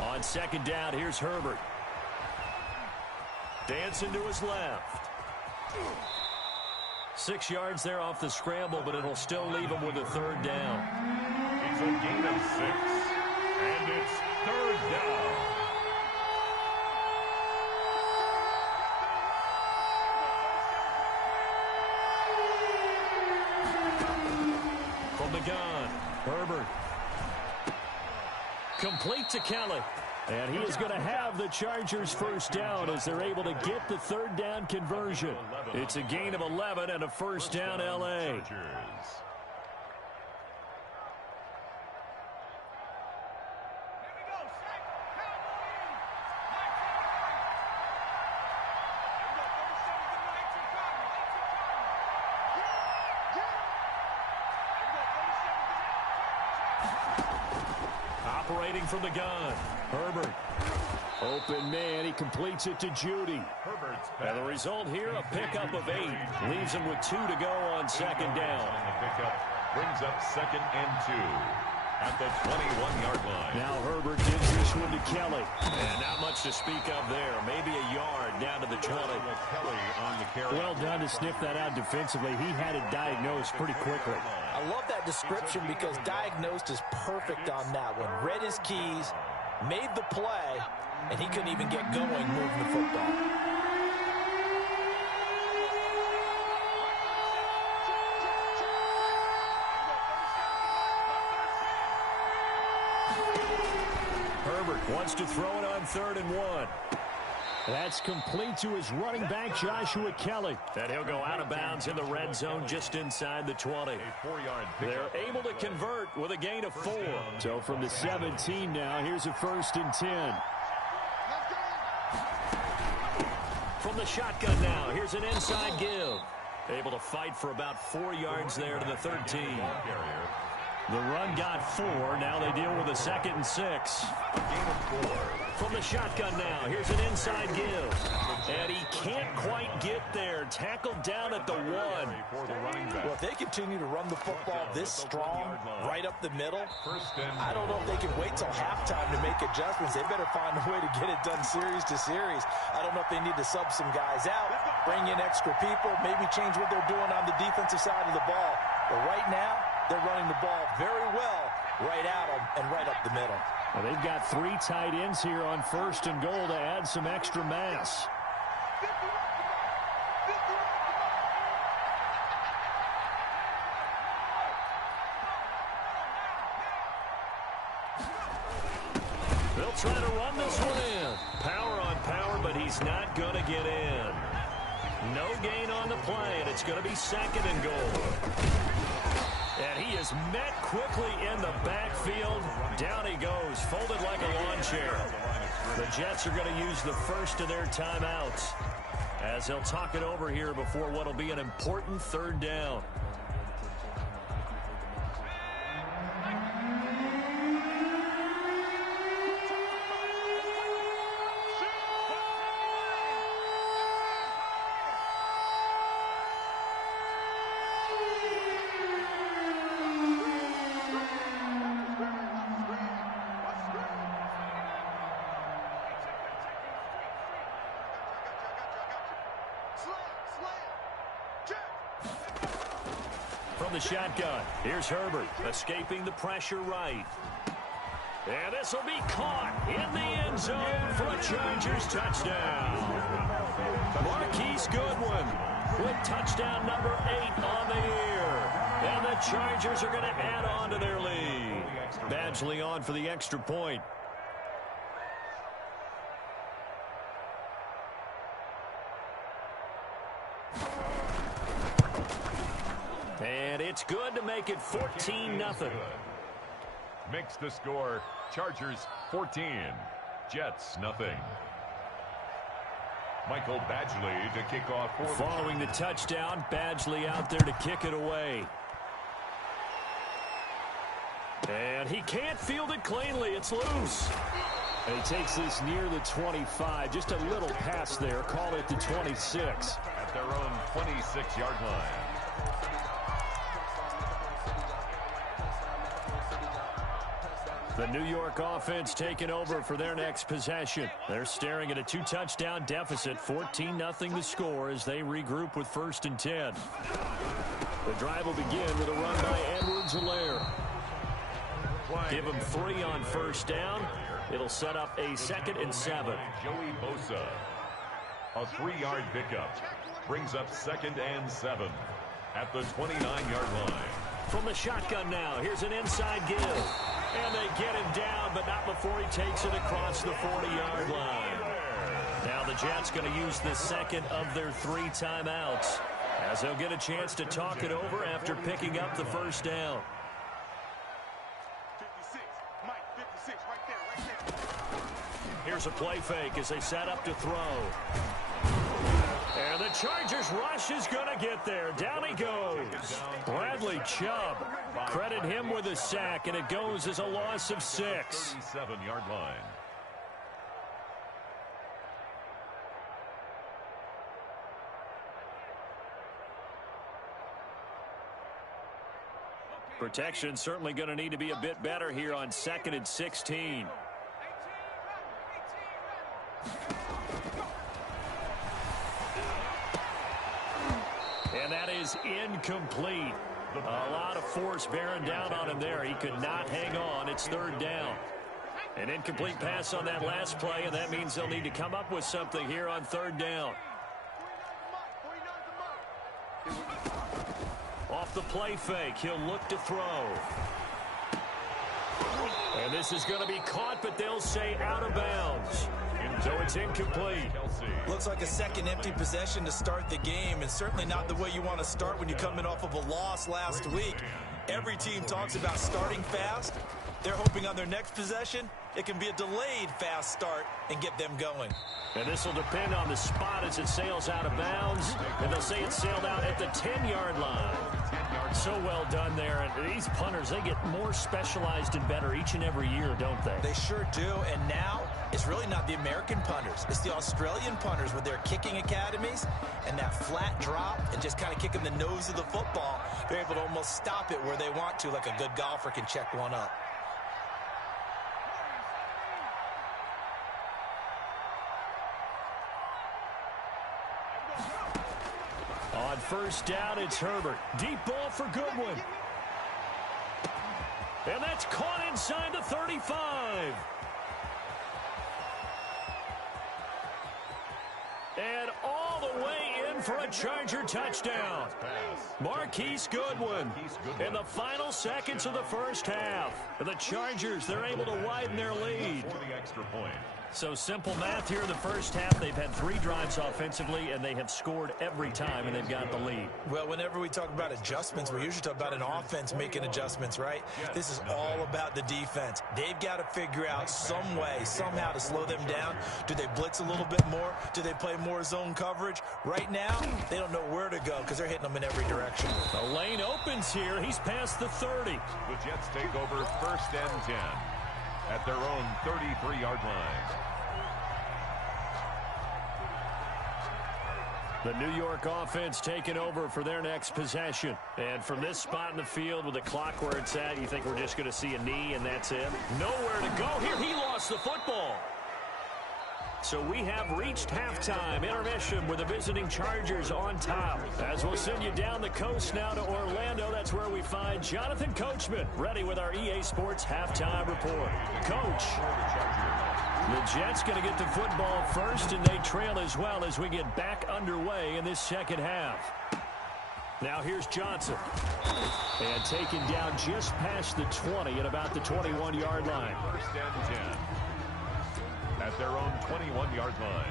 On 2nd down, here's Herbert. Dancing to his left. 6 yards there off the scramble, but it'll still leave him with a 3rd down. It's a gain of 6, and it's 3rd down. From the gun, Herbert. Complete to Kelly. And he is going to have the Chargers 1st down as they're able to get the 3rd down conversion. It's a gain of 11 and a 1st down L.A. Operating from the gun. Herbert. Open man. He completes it to Judy. And the result here, a pickup of 8. Leaves him with 2 to go on 2nd down. The pickup brings up 2nd and 2 at the 21-yard line. Now Herbert gives this one to Kelly. And not much to speak of there. Maybe a yard down to the 20. Kelly on the carry. Well done to sniff that out defensively. He had it diagnosed pretty quickly. I love that description because diagnosed is perfect on that one. Read his keys, made the play, and he couldn't even get going moving the football. Herbert wants to throw it on 3rd and 1. That's complete to his running back, Joshua Kelly. And he'll go out of bounds in the red zone just inside the 20. They're able to convert with a gain of 4. So from the 17 now, here's a 1st and 10. From the shotgun now, here's an inside give. Able to fight for about 4 yards there to the 13. The run got 4. Now they deal with a 2nd and 6. From the shotgun now, here's an inside give. And he can't quite get there. Tackled down at the 1. Well, if they continue to run the football this strong, right up the middle, I don't know if they can wait till halftime to make adjustments. They better find a way to get it done series to series. I don't know if they need to sub some guys out, bring in extra people, maybe change what they're doing on the defensive side of the ball. But right now, they're running the ball very well right at them and right up the middle. Well, they've got 3 tight ends here on 1st and goal to add some extra mass. They'll try to run this one in. Power on power, but he's not going to get in. No gain on the play, and it's going to be 2nd and goal. And he is met quickly in the backfield. Down he goes, folded like a lawn chair. The Jets are going to use the first of their timeouts as they'll talk it over here before what will be an important 3rd down. From the shotgun, here's Herbert, escaping the pressure right. And this will be caught in the end zone for a Chargers touchdown. Marquise Goodwin with touchdown number 8 on the year. And the Chargers are going to add on to their lead. Badgley on for the extra point. And it's good to make it 14-0. Makes the score Chargers 14, Jets nothing. Michael Badgley to kick off for following the touchdown. Badgley out there to kick it away. And he can't field it cleanly. It's loose. And he takes this near the 25. Just a little pass there. Call it the 26. At their own 26-yard line. The New York offense taking over for their next possession. They're staring at a 2-touchdown deficit, 14-0 the score as they regroup with 1st and 10. The drive will begin with a run by Edwards-Helaire. Give him 3 on 1st down. It'll set up a 2nd and 7. Joey Bosa. A 3-yard pickup. Brings up 2nd and 7 at the 29-yard line. From the shotgun now, here's an inside give. And they get him down, but not before he takes it across the 40-yard line. Now the Jets going to use the 2nd of their 3 timeouts as they'll get a chance to talk it over after picking up the 1st down. 56, Mike, 56, right there, right there. Here's a play fake as they set up to throw. And the Chargers rush is going to get there. Down he goes. Bradley Chubb. Credit him with a sack, and it goes as a loss of 6. 37-yard line. Protection certainly going to need to be a bit better here on 2nd and 16. And that is incomplete. A lot of force bearing down on him there. He could not hang on. It's 3rd down. An incomplete pass on that last play, and that means they'll need to come up with something here on 3rd down. Off the play fake, he'll look to throw. And this is going to be caught, but they'll say out of bounds. So it's incomplete. Looks like a 2nd empty possession to start the game, and certainly not the way you want to start when you're coming off of a loss last week. Every team talks about starting fast. They're hoping on their next possession, it can be a delayed fast start and get them going. And this will depend on the spot as it sails out of bounds. And they'll say it sailed out at the 10-yard line. So well done there. And these punters, they get more specialized and better each and every year, don't they? They sure do. And now it's really not the American punters. It's the Australian punters with their kicking academies and that flat drop and just kind of kicking the nose of the football. They're able to almost stop it where they want to, like a good golfer can check one up. On 1st down, it's Herbert. Deep ball for Goodwin. And that's caught inside the 35. for a Charger touchdown. Marquise Goodwin in the final seconds of the first half. The Chargers, they're able to widen their lead. For the extra point. So simple math here in the first half. They've had 3 drives offensively, and they have scored every time, and they've got the lead. Well, whenever we talk about adjustments, we usually talk about an offense making adjustments, right? This is all about the defense. They've got to figure out some way, somehow to slow them down. Do they blitz a little bit more? Do they play more zone coverage? Right now, they don't know where to go because they're hitting them in every direction. The lane opens here. He's past the 30. The Jets take over 1st and 10 at their own 33-yard line. The New York offense taking over for their next possession. And from this spot in the field with the clock where it's at, you think we're just going to see a knee and that's it? Nowhere to go here. He lost the football. So we have reached halftime intermission with the visiting Chargers on top. As we'll send you down the coast now to Orlando, that's where we find Jonathan Coachman ready with our EA Sports halftime report. Coach, the Jets going to get the football first, and they trail as well as we get back underway in this second half. Now here's Johnson. And taken down just past the 20 at about the 21-yard line. 1st and 10 at their own 21-yard line.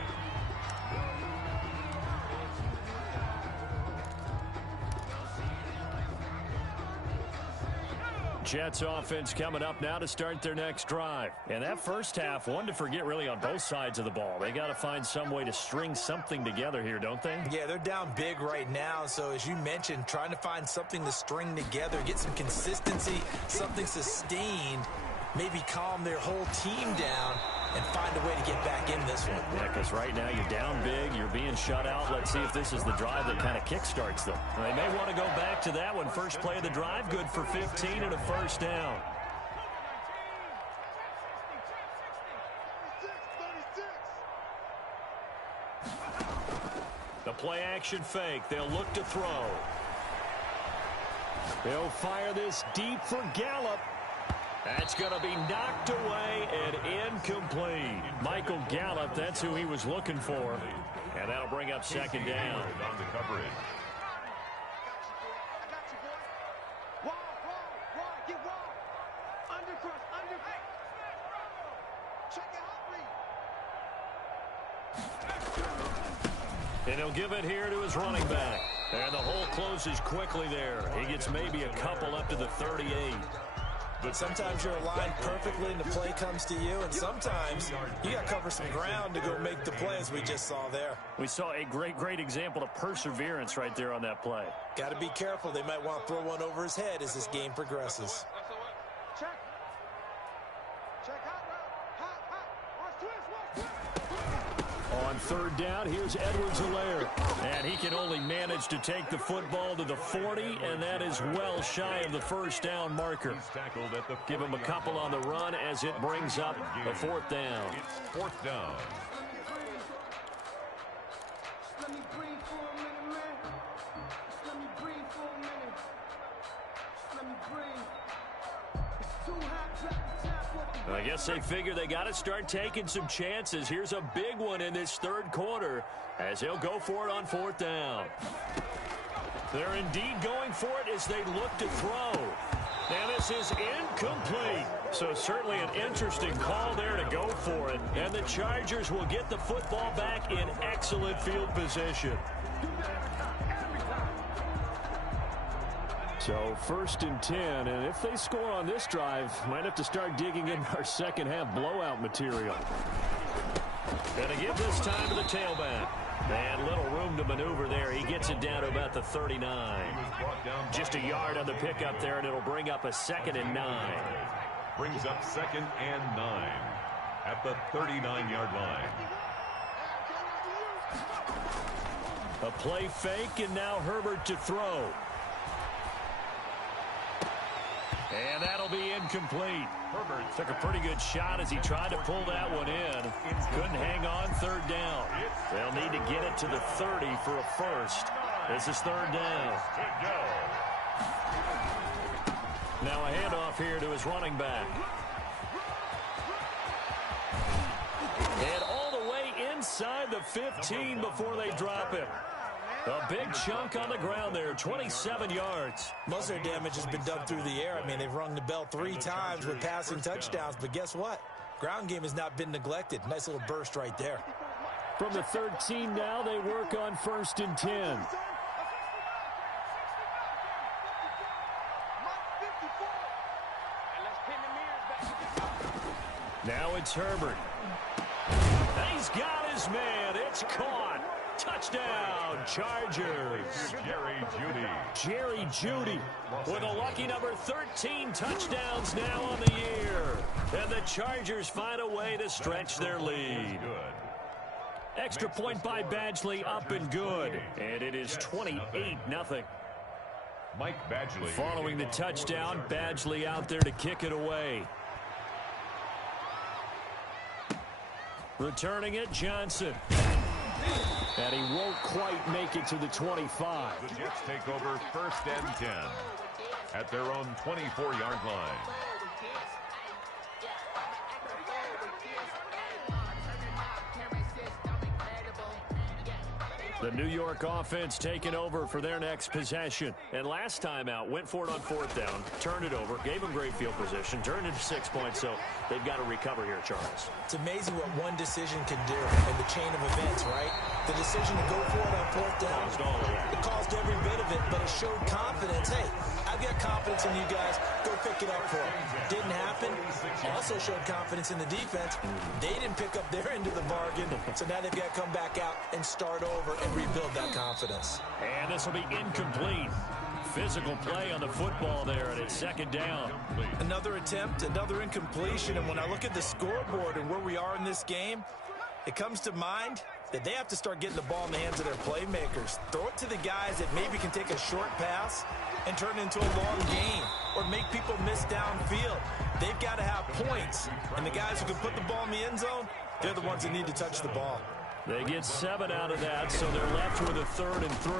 Jets offense coming up now to start their next drive. And that first half, one to forget really on both sides of the ball. They got to find some way to string something together here, don't they? Yeah, they're down big right now. So as you mentioned, trying to find something to string together, get some consistency, something sustained, maybe calm their whole team down and find a way to get back in this one. Yeah, because right now you're down big, you're being shut out. Let's see if this is the drive that kind of kickstarts them. They may want to go back to that one. First play of the drive, good for 15 and a first down. 36. The play action fake. They'll look to throw. They'll fire this deep for Gallup. That's going to be knocked away and incomplete. Michael Gallup, that's who he was looking for. And that'll bring up second down. On the coverage. And he'll give it here to his running back. And the hole closes quickly there. He gets maybe a couple up to the 38. But sometimes you're aligned perfectly and the play comes to you, and sometimes you got to cover some ground to go make the play, as we just saw there. We saw a great example of perseverance right there on that play. Got to be careful. They might want to throw one over his head as this game progresses. Check. Check hot route. Hot. Watch twist. On third down, here's Edwards-Helaire. And he can only manage to take the football to the 40, and that is well shy of the first down marker. He's tackled at the Give him a couple on the run as it brings up a fourth down. It's 4th down. Let me breathe for a minute, man. Let me breathe for a minute. Let me breathe. It's too hot, drop the top off the I guess they figure they got to start taking some chances. Here's a big one in this third quarter as he'll go for it on fourth down. They're indeed going for it as they look to throw. And this is incomplete. So certainly an interesting call there to go for it. And the Chargers will get the football back in excellent field position. So 1st and 10, and if they score on this drive, might have to start digging in our second half blowout material. Gonna give this time to the tailback. And little room to maneuver there. He gets it down to about the 39. Just a yard on the pickup there, and it'll bring up a 2nd and 9. Brings up 2nd and 9 at the 39-yard line. A play fake, and now Herbert to throw. And that'll be incomplete. Herbert took a pretty good shot as he tried to pull that one in. Couldn't hang on, third down. They'll need to get it to the 30 for a first. This is third down. Now a handoff here to his running back. And all the way inside the 15 before they drop him. A big chunk on the ground there, 27 yards. Most of their damage has been done through the air. I mean, they've rung the bell 3 times with passing touchdowns, but guess what? Ground game has not been neglected. Nice little burst right there. From the 13 now, they work on 1st and 10. Now it's Herbert. He's got his man. It's caught. Touchdown, Chargers. Jerry Jeudy with a lucky number 13 touchdowns now on the year. And the Chargers find a way to stretch their lead. Extra point by Badgley, up and good. And it is 28-0. Mike Badgley. Following the touchdown, Badgley out there to kick it away. Returning it, Johnson. And he won't quite make it to the 25. The Jets take over 1st and 10 at their own 24-yard line. The New York offense taking over for their next possession. And last time out, went for it on 4th down, turned it over, gave them great field position, turned it to 6 points, so they've got to recover here, Charles. It's amazing what one decision can do in the chain of events, right? The decision to go for it on 4th down, it caused every bit of it, but it showed confidence. Hey, I've got confidence in you guys. Go pick it up for them. Didn't happen. Also showed confidence in the defense. They didn't pick up their end of the bargain, so now they've got to come back out and start over and rebuild that confidence. And this will be incomplete. Physical play on the football there, and it's 2nd down. Another attempt, another incompletion, and when I look at the scoreboard and where we are in this game, it comes to mind that they have to start getting the ball in the hands of their playmakers. Throw it to the guys that maybe can take a short pass and turn it into a long gain or make people miss downfield. They've got to have points, and the guys who can put the ball in the end zone, they're the ones that need to touch the ball. They get 7 out of that, so they're left with a 3rd and 3.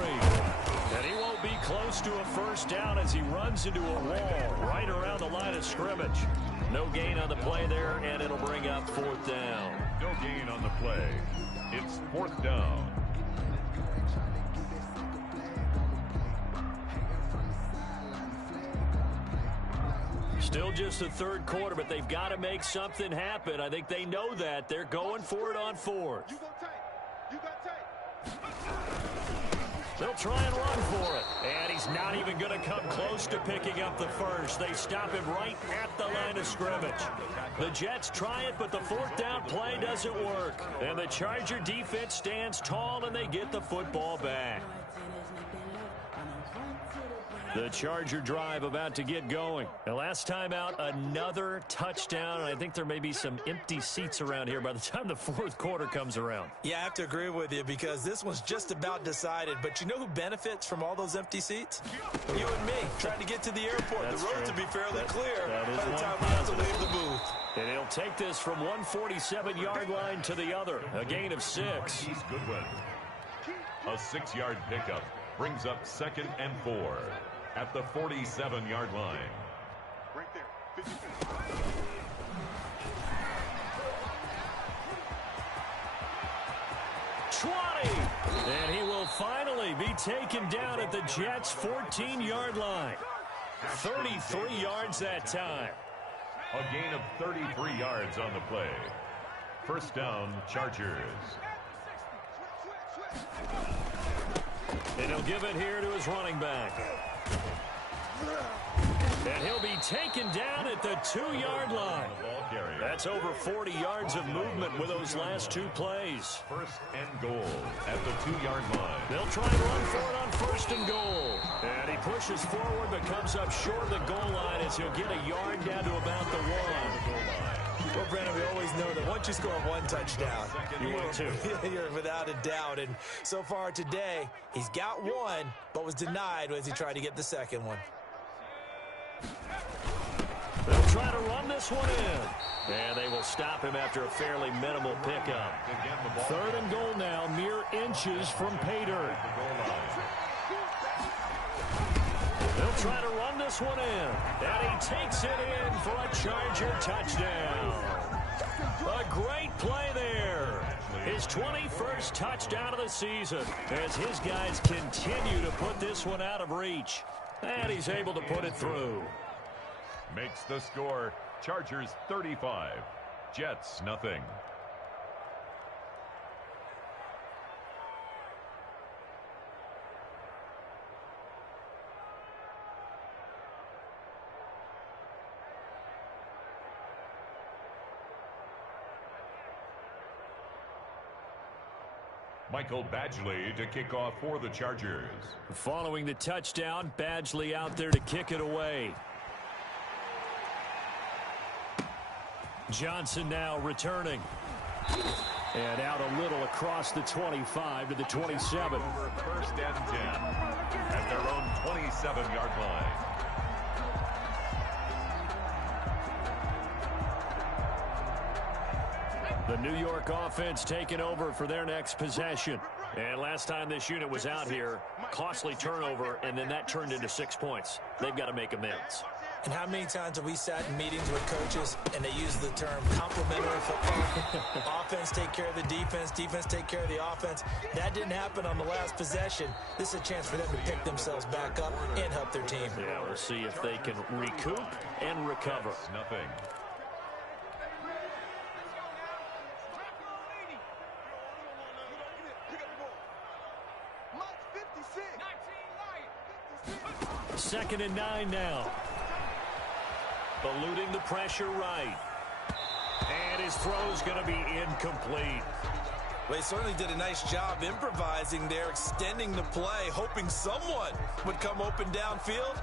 And he won't be close to a 1st down as he runs into a wall right around the line of scrimmage. No gain on the play there, and it'll bring up 4th down. No gain on the play. It's 4th down. Still just the 3rd quarter, but they've got to make something happen. I think they know that. They're going for it on 4th. They'll try and run for it. And he's not even going to come close to picking up the 1st. They stop him right at the line of scrimmage. The Jets try it, but the 4th down play doesn't work. And the Charger defense stands tall, and they get the football back. The Charger drive about to get going. The last time out, another touchdown. And I think there may be some empty seats around here by the time the 4th quarter comes around. Yeah, I have to agree with you because this one's just about decided. But you know who benefits from all those empty seats? You and me, trying to get to the airport. That's the roads true. will be fairly clear by the time we have to leave the booth. And he'll take this from 147-yard line to the other. A gain of 6. He's Goodwin. A 6-yard pickup brings up 2nd and 4 at the 47-yard line. Right there. 50. 20. And he will finally be taken down at the Jets' 14-yard line. 33 yards that time. A gain of 33 yards on the play. 1st down, Chargers. And he'll give it here to his running back. And he'll be taken down at the 2-yard line. That's over 40 yards of movement with those last 2 plays. 1st and goal at the 2-yard line. They'll try and run for it on 1st and goal. And he pushes forward but comes up short of the goal line as he'll get a yard down to about the 1. Well, Brandon, we always know that once you score 1 touchdown, You want 2. You're without a doubt. And so far today, he's got 1, but was denied as he tried to get the 2nd one. They'll try to run this one in. And they will stop him after a fairly minimal pickup. 3rd and goal now, mere inches from pay dirt. They'll try to run this one in. And he takes it in for a Charger touchdown. A great play there. His his 21st touchdown of the season as his guys continue to put this one out of reach. And he's able to put it through. Makes the score Chargers 35, Jets nothing. Michael Badgley to kick off for the Chargers. Following the touchdown, Badgley out there to kick it away. Johnson now returning. And out a little across the 25 to the 27. Over first and 10 at their own 27-yard line. The New York offense taking over for their next possession. And last time this unit was out here, costly turnover, and then that turned into 6 points. They've got to make amends. And how many times have we sat in meetings with coaches and they use the term complementary football? Offense take care of the defense, defense take care of the offense. That didn't happen on the last possession. This is a chance for them to pick themselves back up and help their team. Yeah, we'll see if they can recoup and recover. Nothing. Second and 9 now. Eluding the pressure right. And his throw's going to be incomplete. Well, he certainly did a nice job improvising there, extending the play, hoping someone would come open downfield,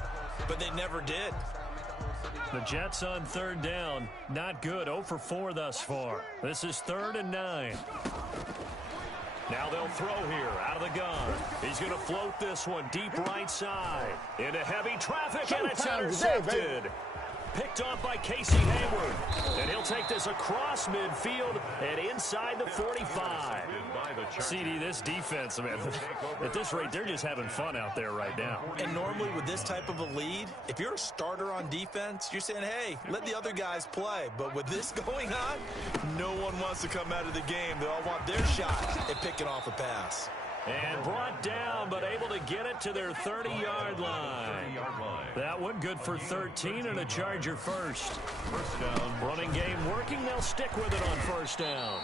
but they never did. The Jets on third down. Not good. 0 for 4 thus far. This is 3rd and 9. Now they'll throw here out of the gun. He's going to float this one deep right side. Into heavy traffic, and it's intercepted. Picked off by Casey Hayward. And he'll take this across midfield and inside the 45. CD, this defense, man, at this rate, they're just having fun out there right now. And normally with this type of a lead, if you're a starter on defense, you're saying, hey, let the other guys play. But with this going on, no one wants to come out of the game. They all want their shot at picking off a pass. And brought down, but able to get it to their 30-yard line. That one good for 13 and a Charger first. First down. Running game working. They'll stick with it on first down.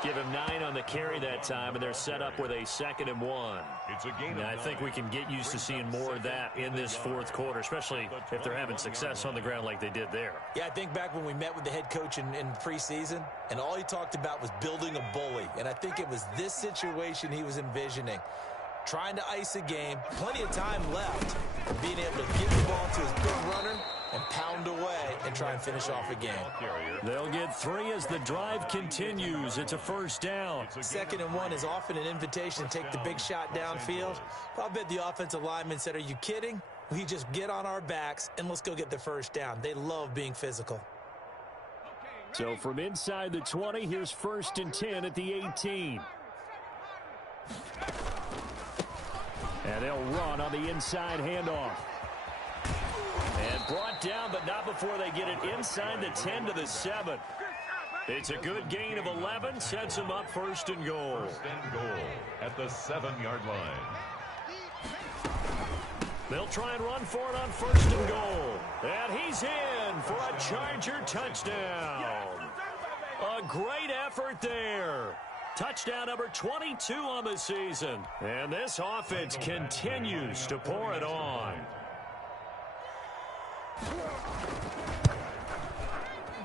Give him 9 on the carry that time, and they're set up with a 2nd and 1. It's a gain of I think we can get used to seeing more of that in this fourth quarter, especially if they're having success on the ground like they did there. Yeah, I think back when we met with the head coach in preseason, and all he talked about was building a bully. And I think it was this situation he was envisioning. Trying to ice a game, plenty of time left, being able to give the ball to his big runner and pound away and try and finish off a game. They'll get 3 as the drive continues. It's a first down. 2nd and 1 is often an invitation to take the big shot downfield. Well, I bet the offensive lineman said, are you kidding? We just get on our backs and let's go get the first down. They love being physical. So from inside the 20, here's 1st and 10 at the 18. And they'll run on the inside handoff. And brought down, but not before they get it inside the 10 to the 7. It's a good gain of 11, sets them up 1st and goal. 1st and goal at the 7-yard line. They'll try and run for it on 1st and goal. And he's in for a Charger touchdown. A great effort there. Touchdown number 22 on the season. And this offense continues to pour it on.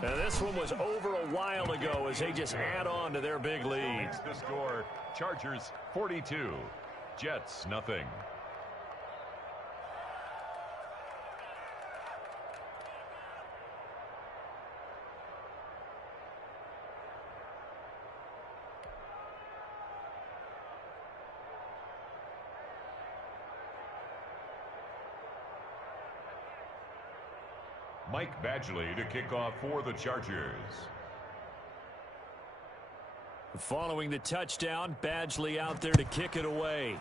Now this one was over a while ago as they just add on to their big lead. The score, Chargers 42, Jets nothing. Mike Badgley to kick off for the Chargers. Following the touchdown, Badgley out there to kick it away.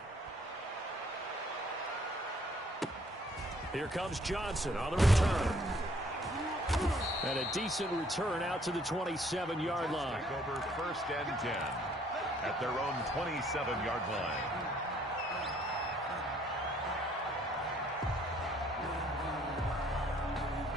Here comes Johnson on the return. And a decent return out to the 27-yard line. Over 1st and 10 at their own 27-yard line.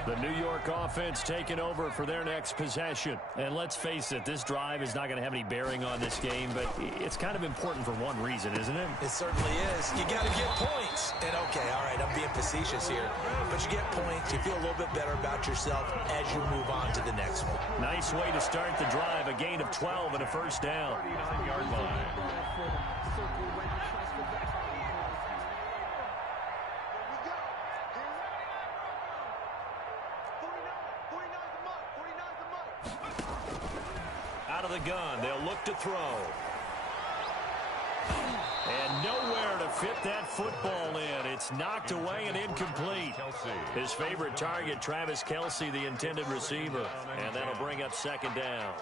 The New York offense taking over for their next possession. And let's face it, this drive is not going to have any bearing on this game, but it's kind of important for one reason, isn't it? It certainly is. You got to get points. And okay, all right, I'm being facetious here. But you get points, you feel a little bit better about yourself as you move on to the next one. Nice way to start the drive. A gain of 12 and a first down. 39-yard line. Out of the gun, they'll look to throw. And nowhere to fit that football in. It's knocked away and incomplete. His favorite target, Travis Kelce, the intended receiver. And that'll bring up second down.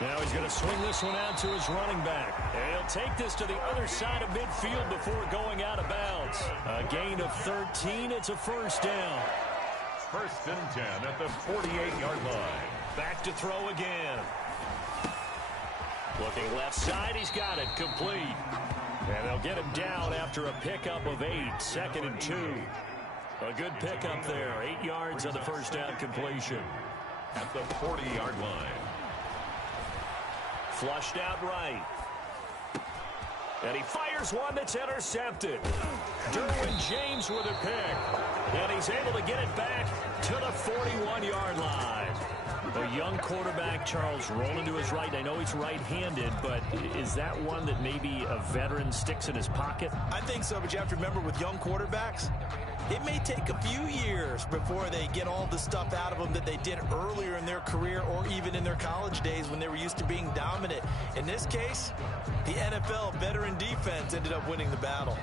Now he's going to swing this one out to his running back. And he'll take this to the other side of midfield before going out of bounds. A gain of 13. It's a first down. First and 10 at the 48-yard line. Back to throw again. Looking left side. He's got it. Complete. And they'll get him down after a pickup of 8. Second and 2. A good pickup there. 8 yards on the first down completion. At the 40-yard line. Flushed out right. And he fires one that's intercepted. Derwin James with a pick. And he's able to get it back to the 41-yard line. A young quarterback, Charles, rolling to his right. I know he's right-handed, but is that one that maybe a veteran sticks in his pocket? I think so, but you have to remember with young quarterbacks, it may take a few years before they get all the stuff out of them that they did earlier in their career or even in their college days when they were used to being dominant. In this case, the NFL veteran defense ended up winning the battle.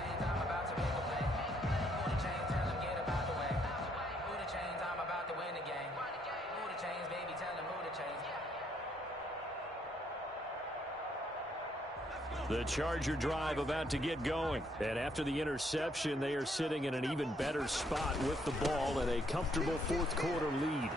The Charger drive about to get going. And after the interception, they are sitting in an even better spot with the ball and a comfortable fourth quarter lead.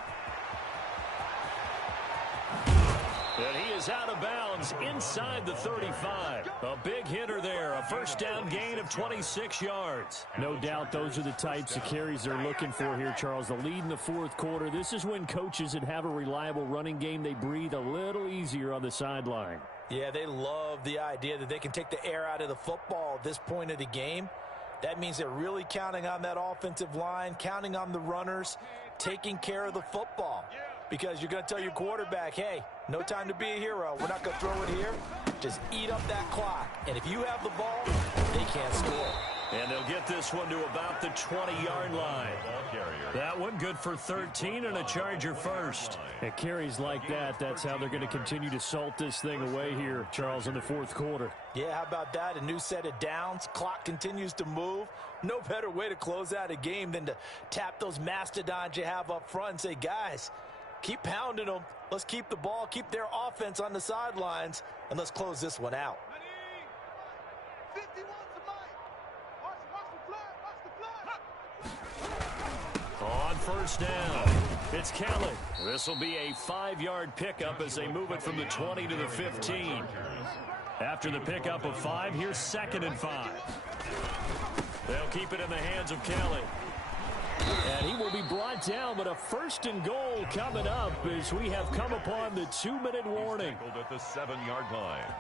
And he is out of bounds inside the 35. A big hitter there. A first down gain of 26 yards. No doubt those are the types of carries they're looking for here, Charles. The lead in the fourth quarter. This is when coaches that have a reliable running game, they breathe a little easier on the sideline. Yeah, they love the idea that they can take the air out of the football at this point of the game. That means they're really counting on that offensive line, counting on the runners, taking care of the football. Because you're going to tell your quarterback, hey, no time to be a hero. We're not going to throw it here. Just eat up that clock. And if you have the ball, they can't score. And they'll get this one to about the 20-yard line. That one good for 13 and a Charger first. At carries like that, that's how they're going to continue to salt this thing away here, Charles, in the fourth quarter. Yeah, how about that? A new set of downs. Clock continues to move. No better way to close out a game than to tap those mastodons you have up front and say, guys, keep pounding them. Let's keep the ball, keep their offense on the sidelines, and let's close this one out. On first down, it's Kelly. This will be a 5-yard pickup as they move it from the 20 to the 15. After the pickup of 5, here's second and 5. They'll keep it in the hands of Kelly. And he will be brought down, but a first and goal coming up as we have come upon the 2-minute warning. At the 7-yard line.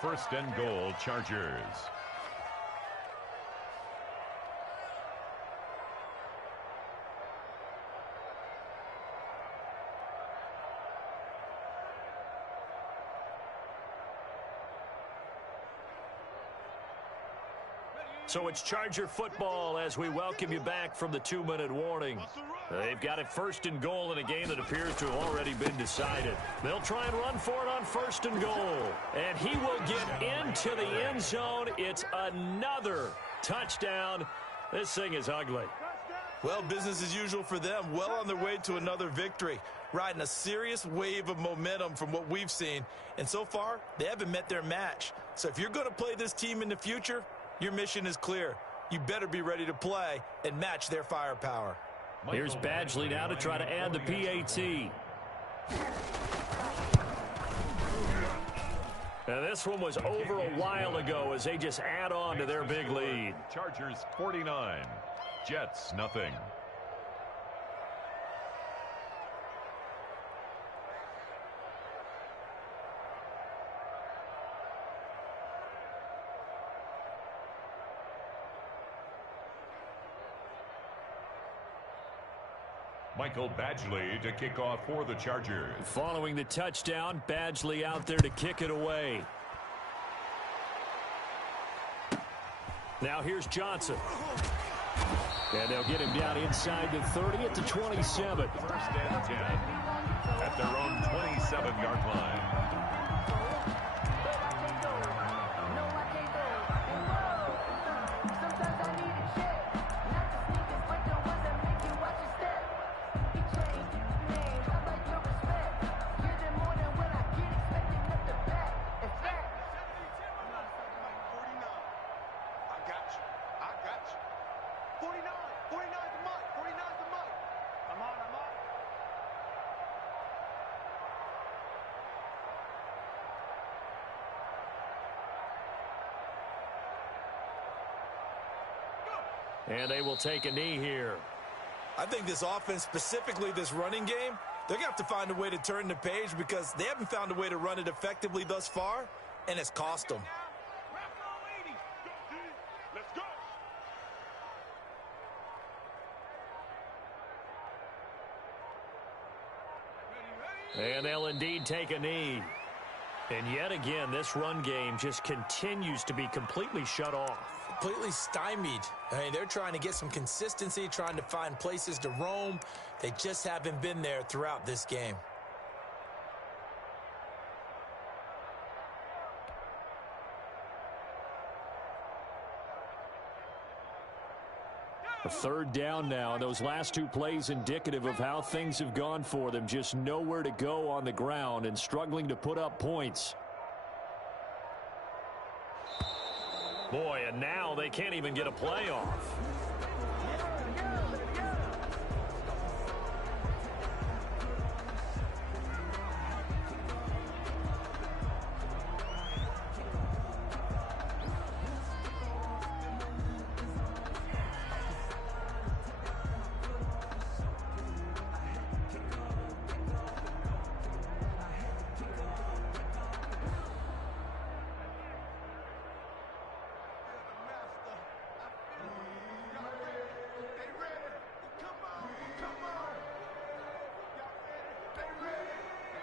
First and goal, Chargers. So it's Charger football as we welcome you back from the 2-minute warning. They've got it first and goal in a game that appears to have already been decided. They'll try and run for it on first and goal. And he will get into the end zone. It's another touchdown. This thing is ugly. Well, business as usual for them. Well on their way to another victory. Riding a serious wave of momentum from what we've seen. And so far, they haven't met their match. So if you're going to play this team in the future, your mission is clear. you better be ready to play and match their firepower. Here's Badgley now to try to add the PAT. Now this one was over a while ago as they just add on to their big lead. Chargers 49, Jets nothing. Michael Badgley to kick off for the Chargers. Following the touchdown, Badgley out there to kick it away. Now here's Johnson. And they'll get him down inside the 30 at the 27. First and 10 at their own 27-yard line. And they will take a knee here. I think this offense, specifically this running game, they're going to have to find a way to turn the page because they haven't found a way to run it effectively thus far, and it's cost them. And they'll indeed take a knee. And yet again, this run game just continues to be completely shut off. Completely stymied. I mean, they're trying to get some consistency, trying to find places to roam. They just haven't been there throughout this game. A third down now. Those last two plays indicative of how things have gone for them. Just nowhere to go on the ground and struggling to put up points. Boy, and now they can't even get a play off.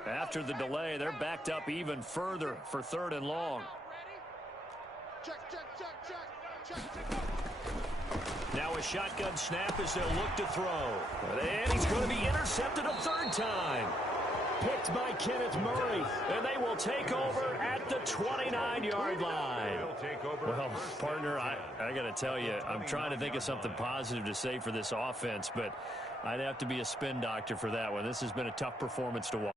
After the delay, they're backed up even further for 3rd and long. Now a shotgun snap as they'll look to throw. And he's going to be intercepted a 3rd time. Picked by Kenneth Murray. And they will take over at the 29-yard line. Well, partner, I got to tell you, I'm trying to think of something positive to say for this offense, but I'd have to be a spin doctor for that one. This has been a tough performance to watch.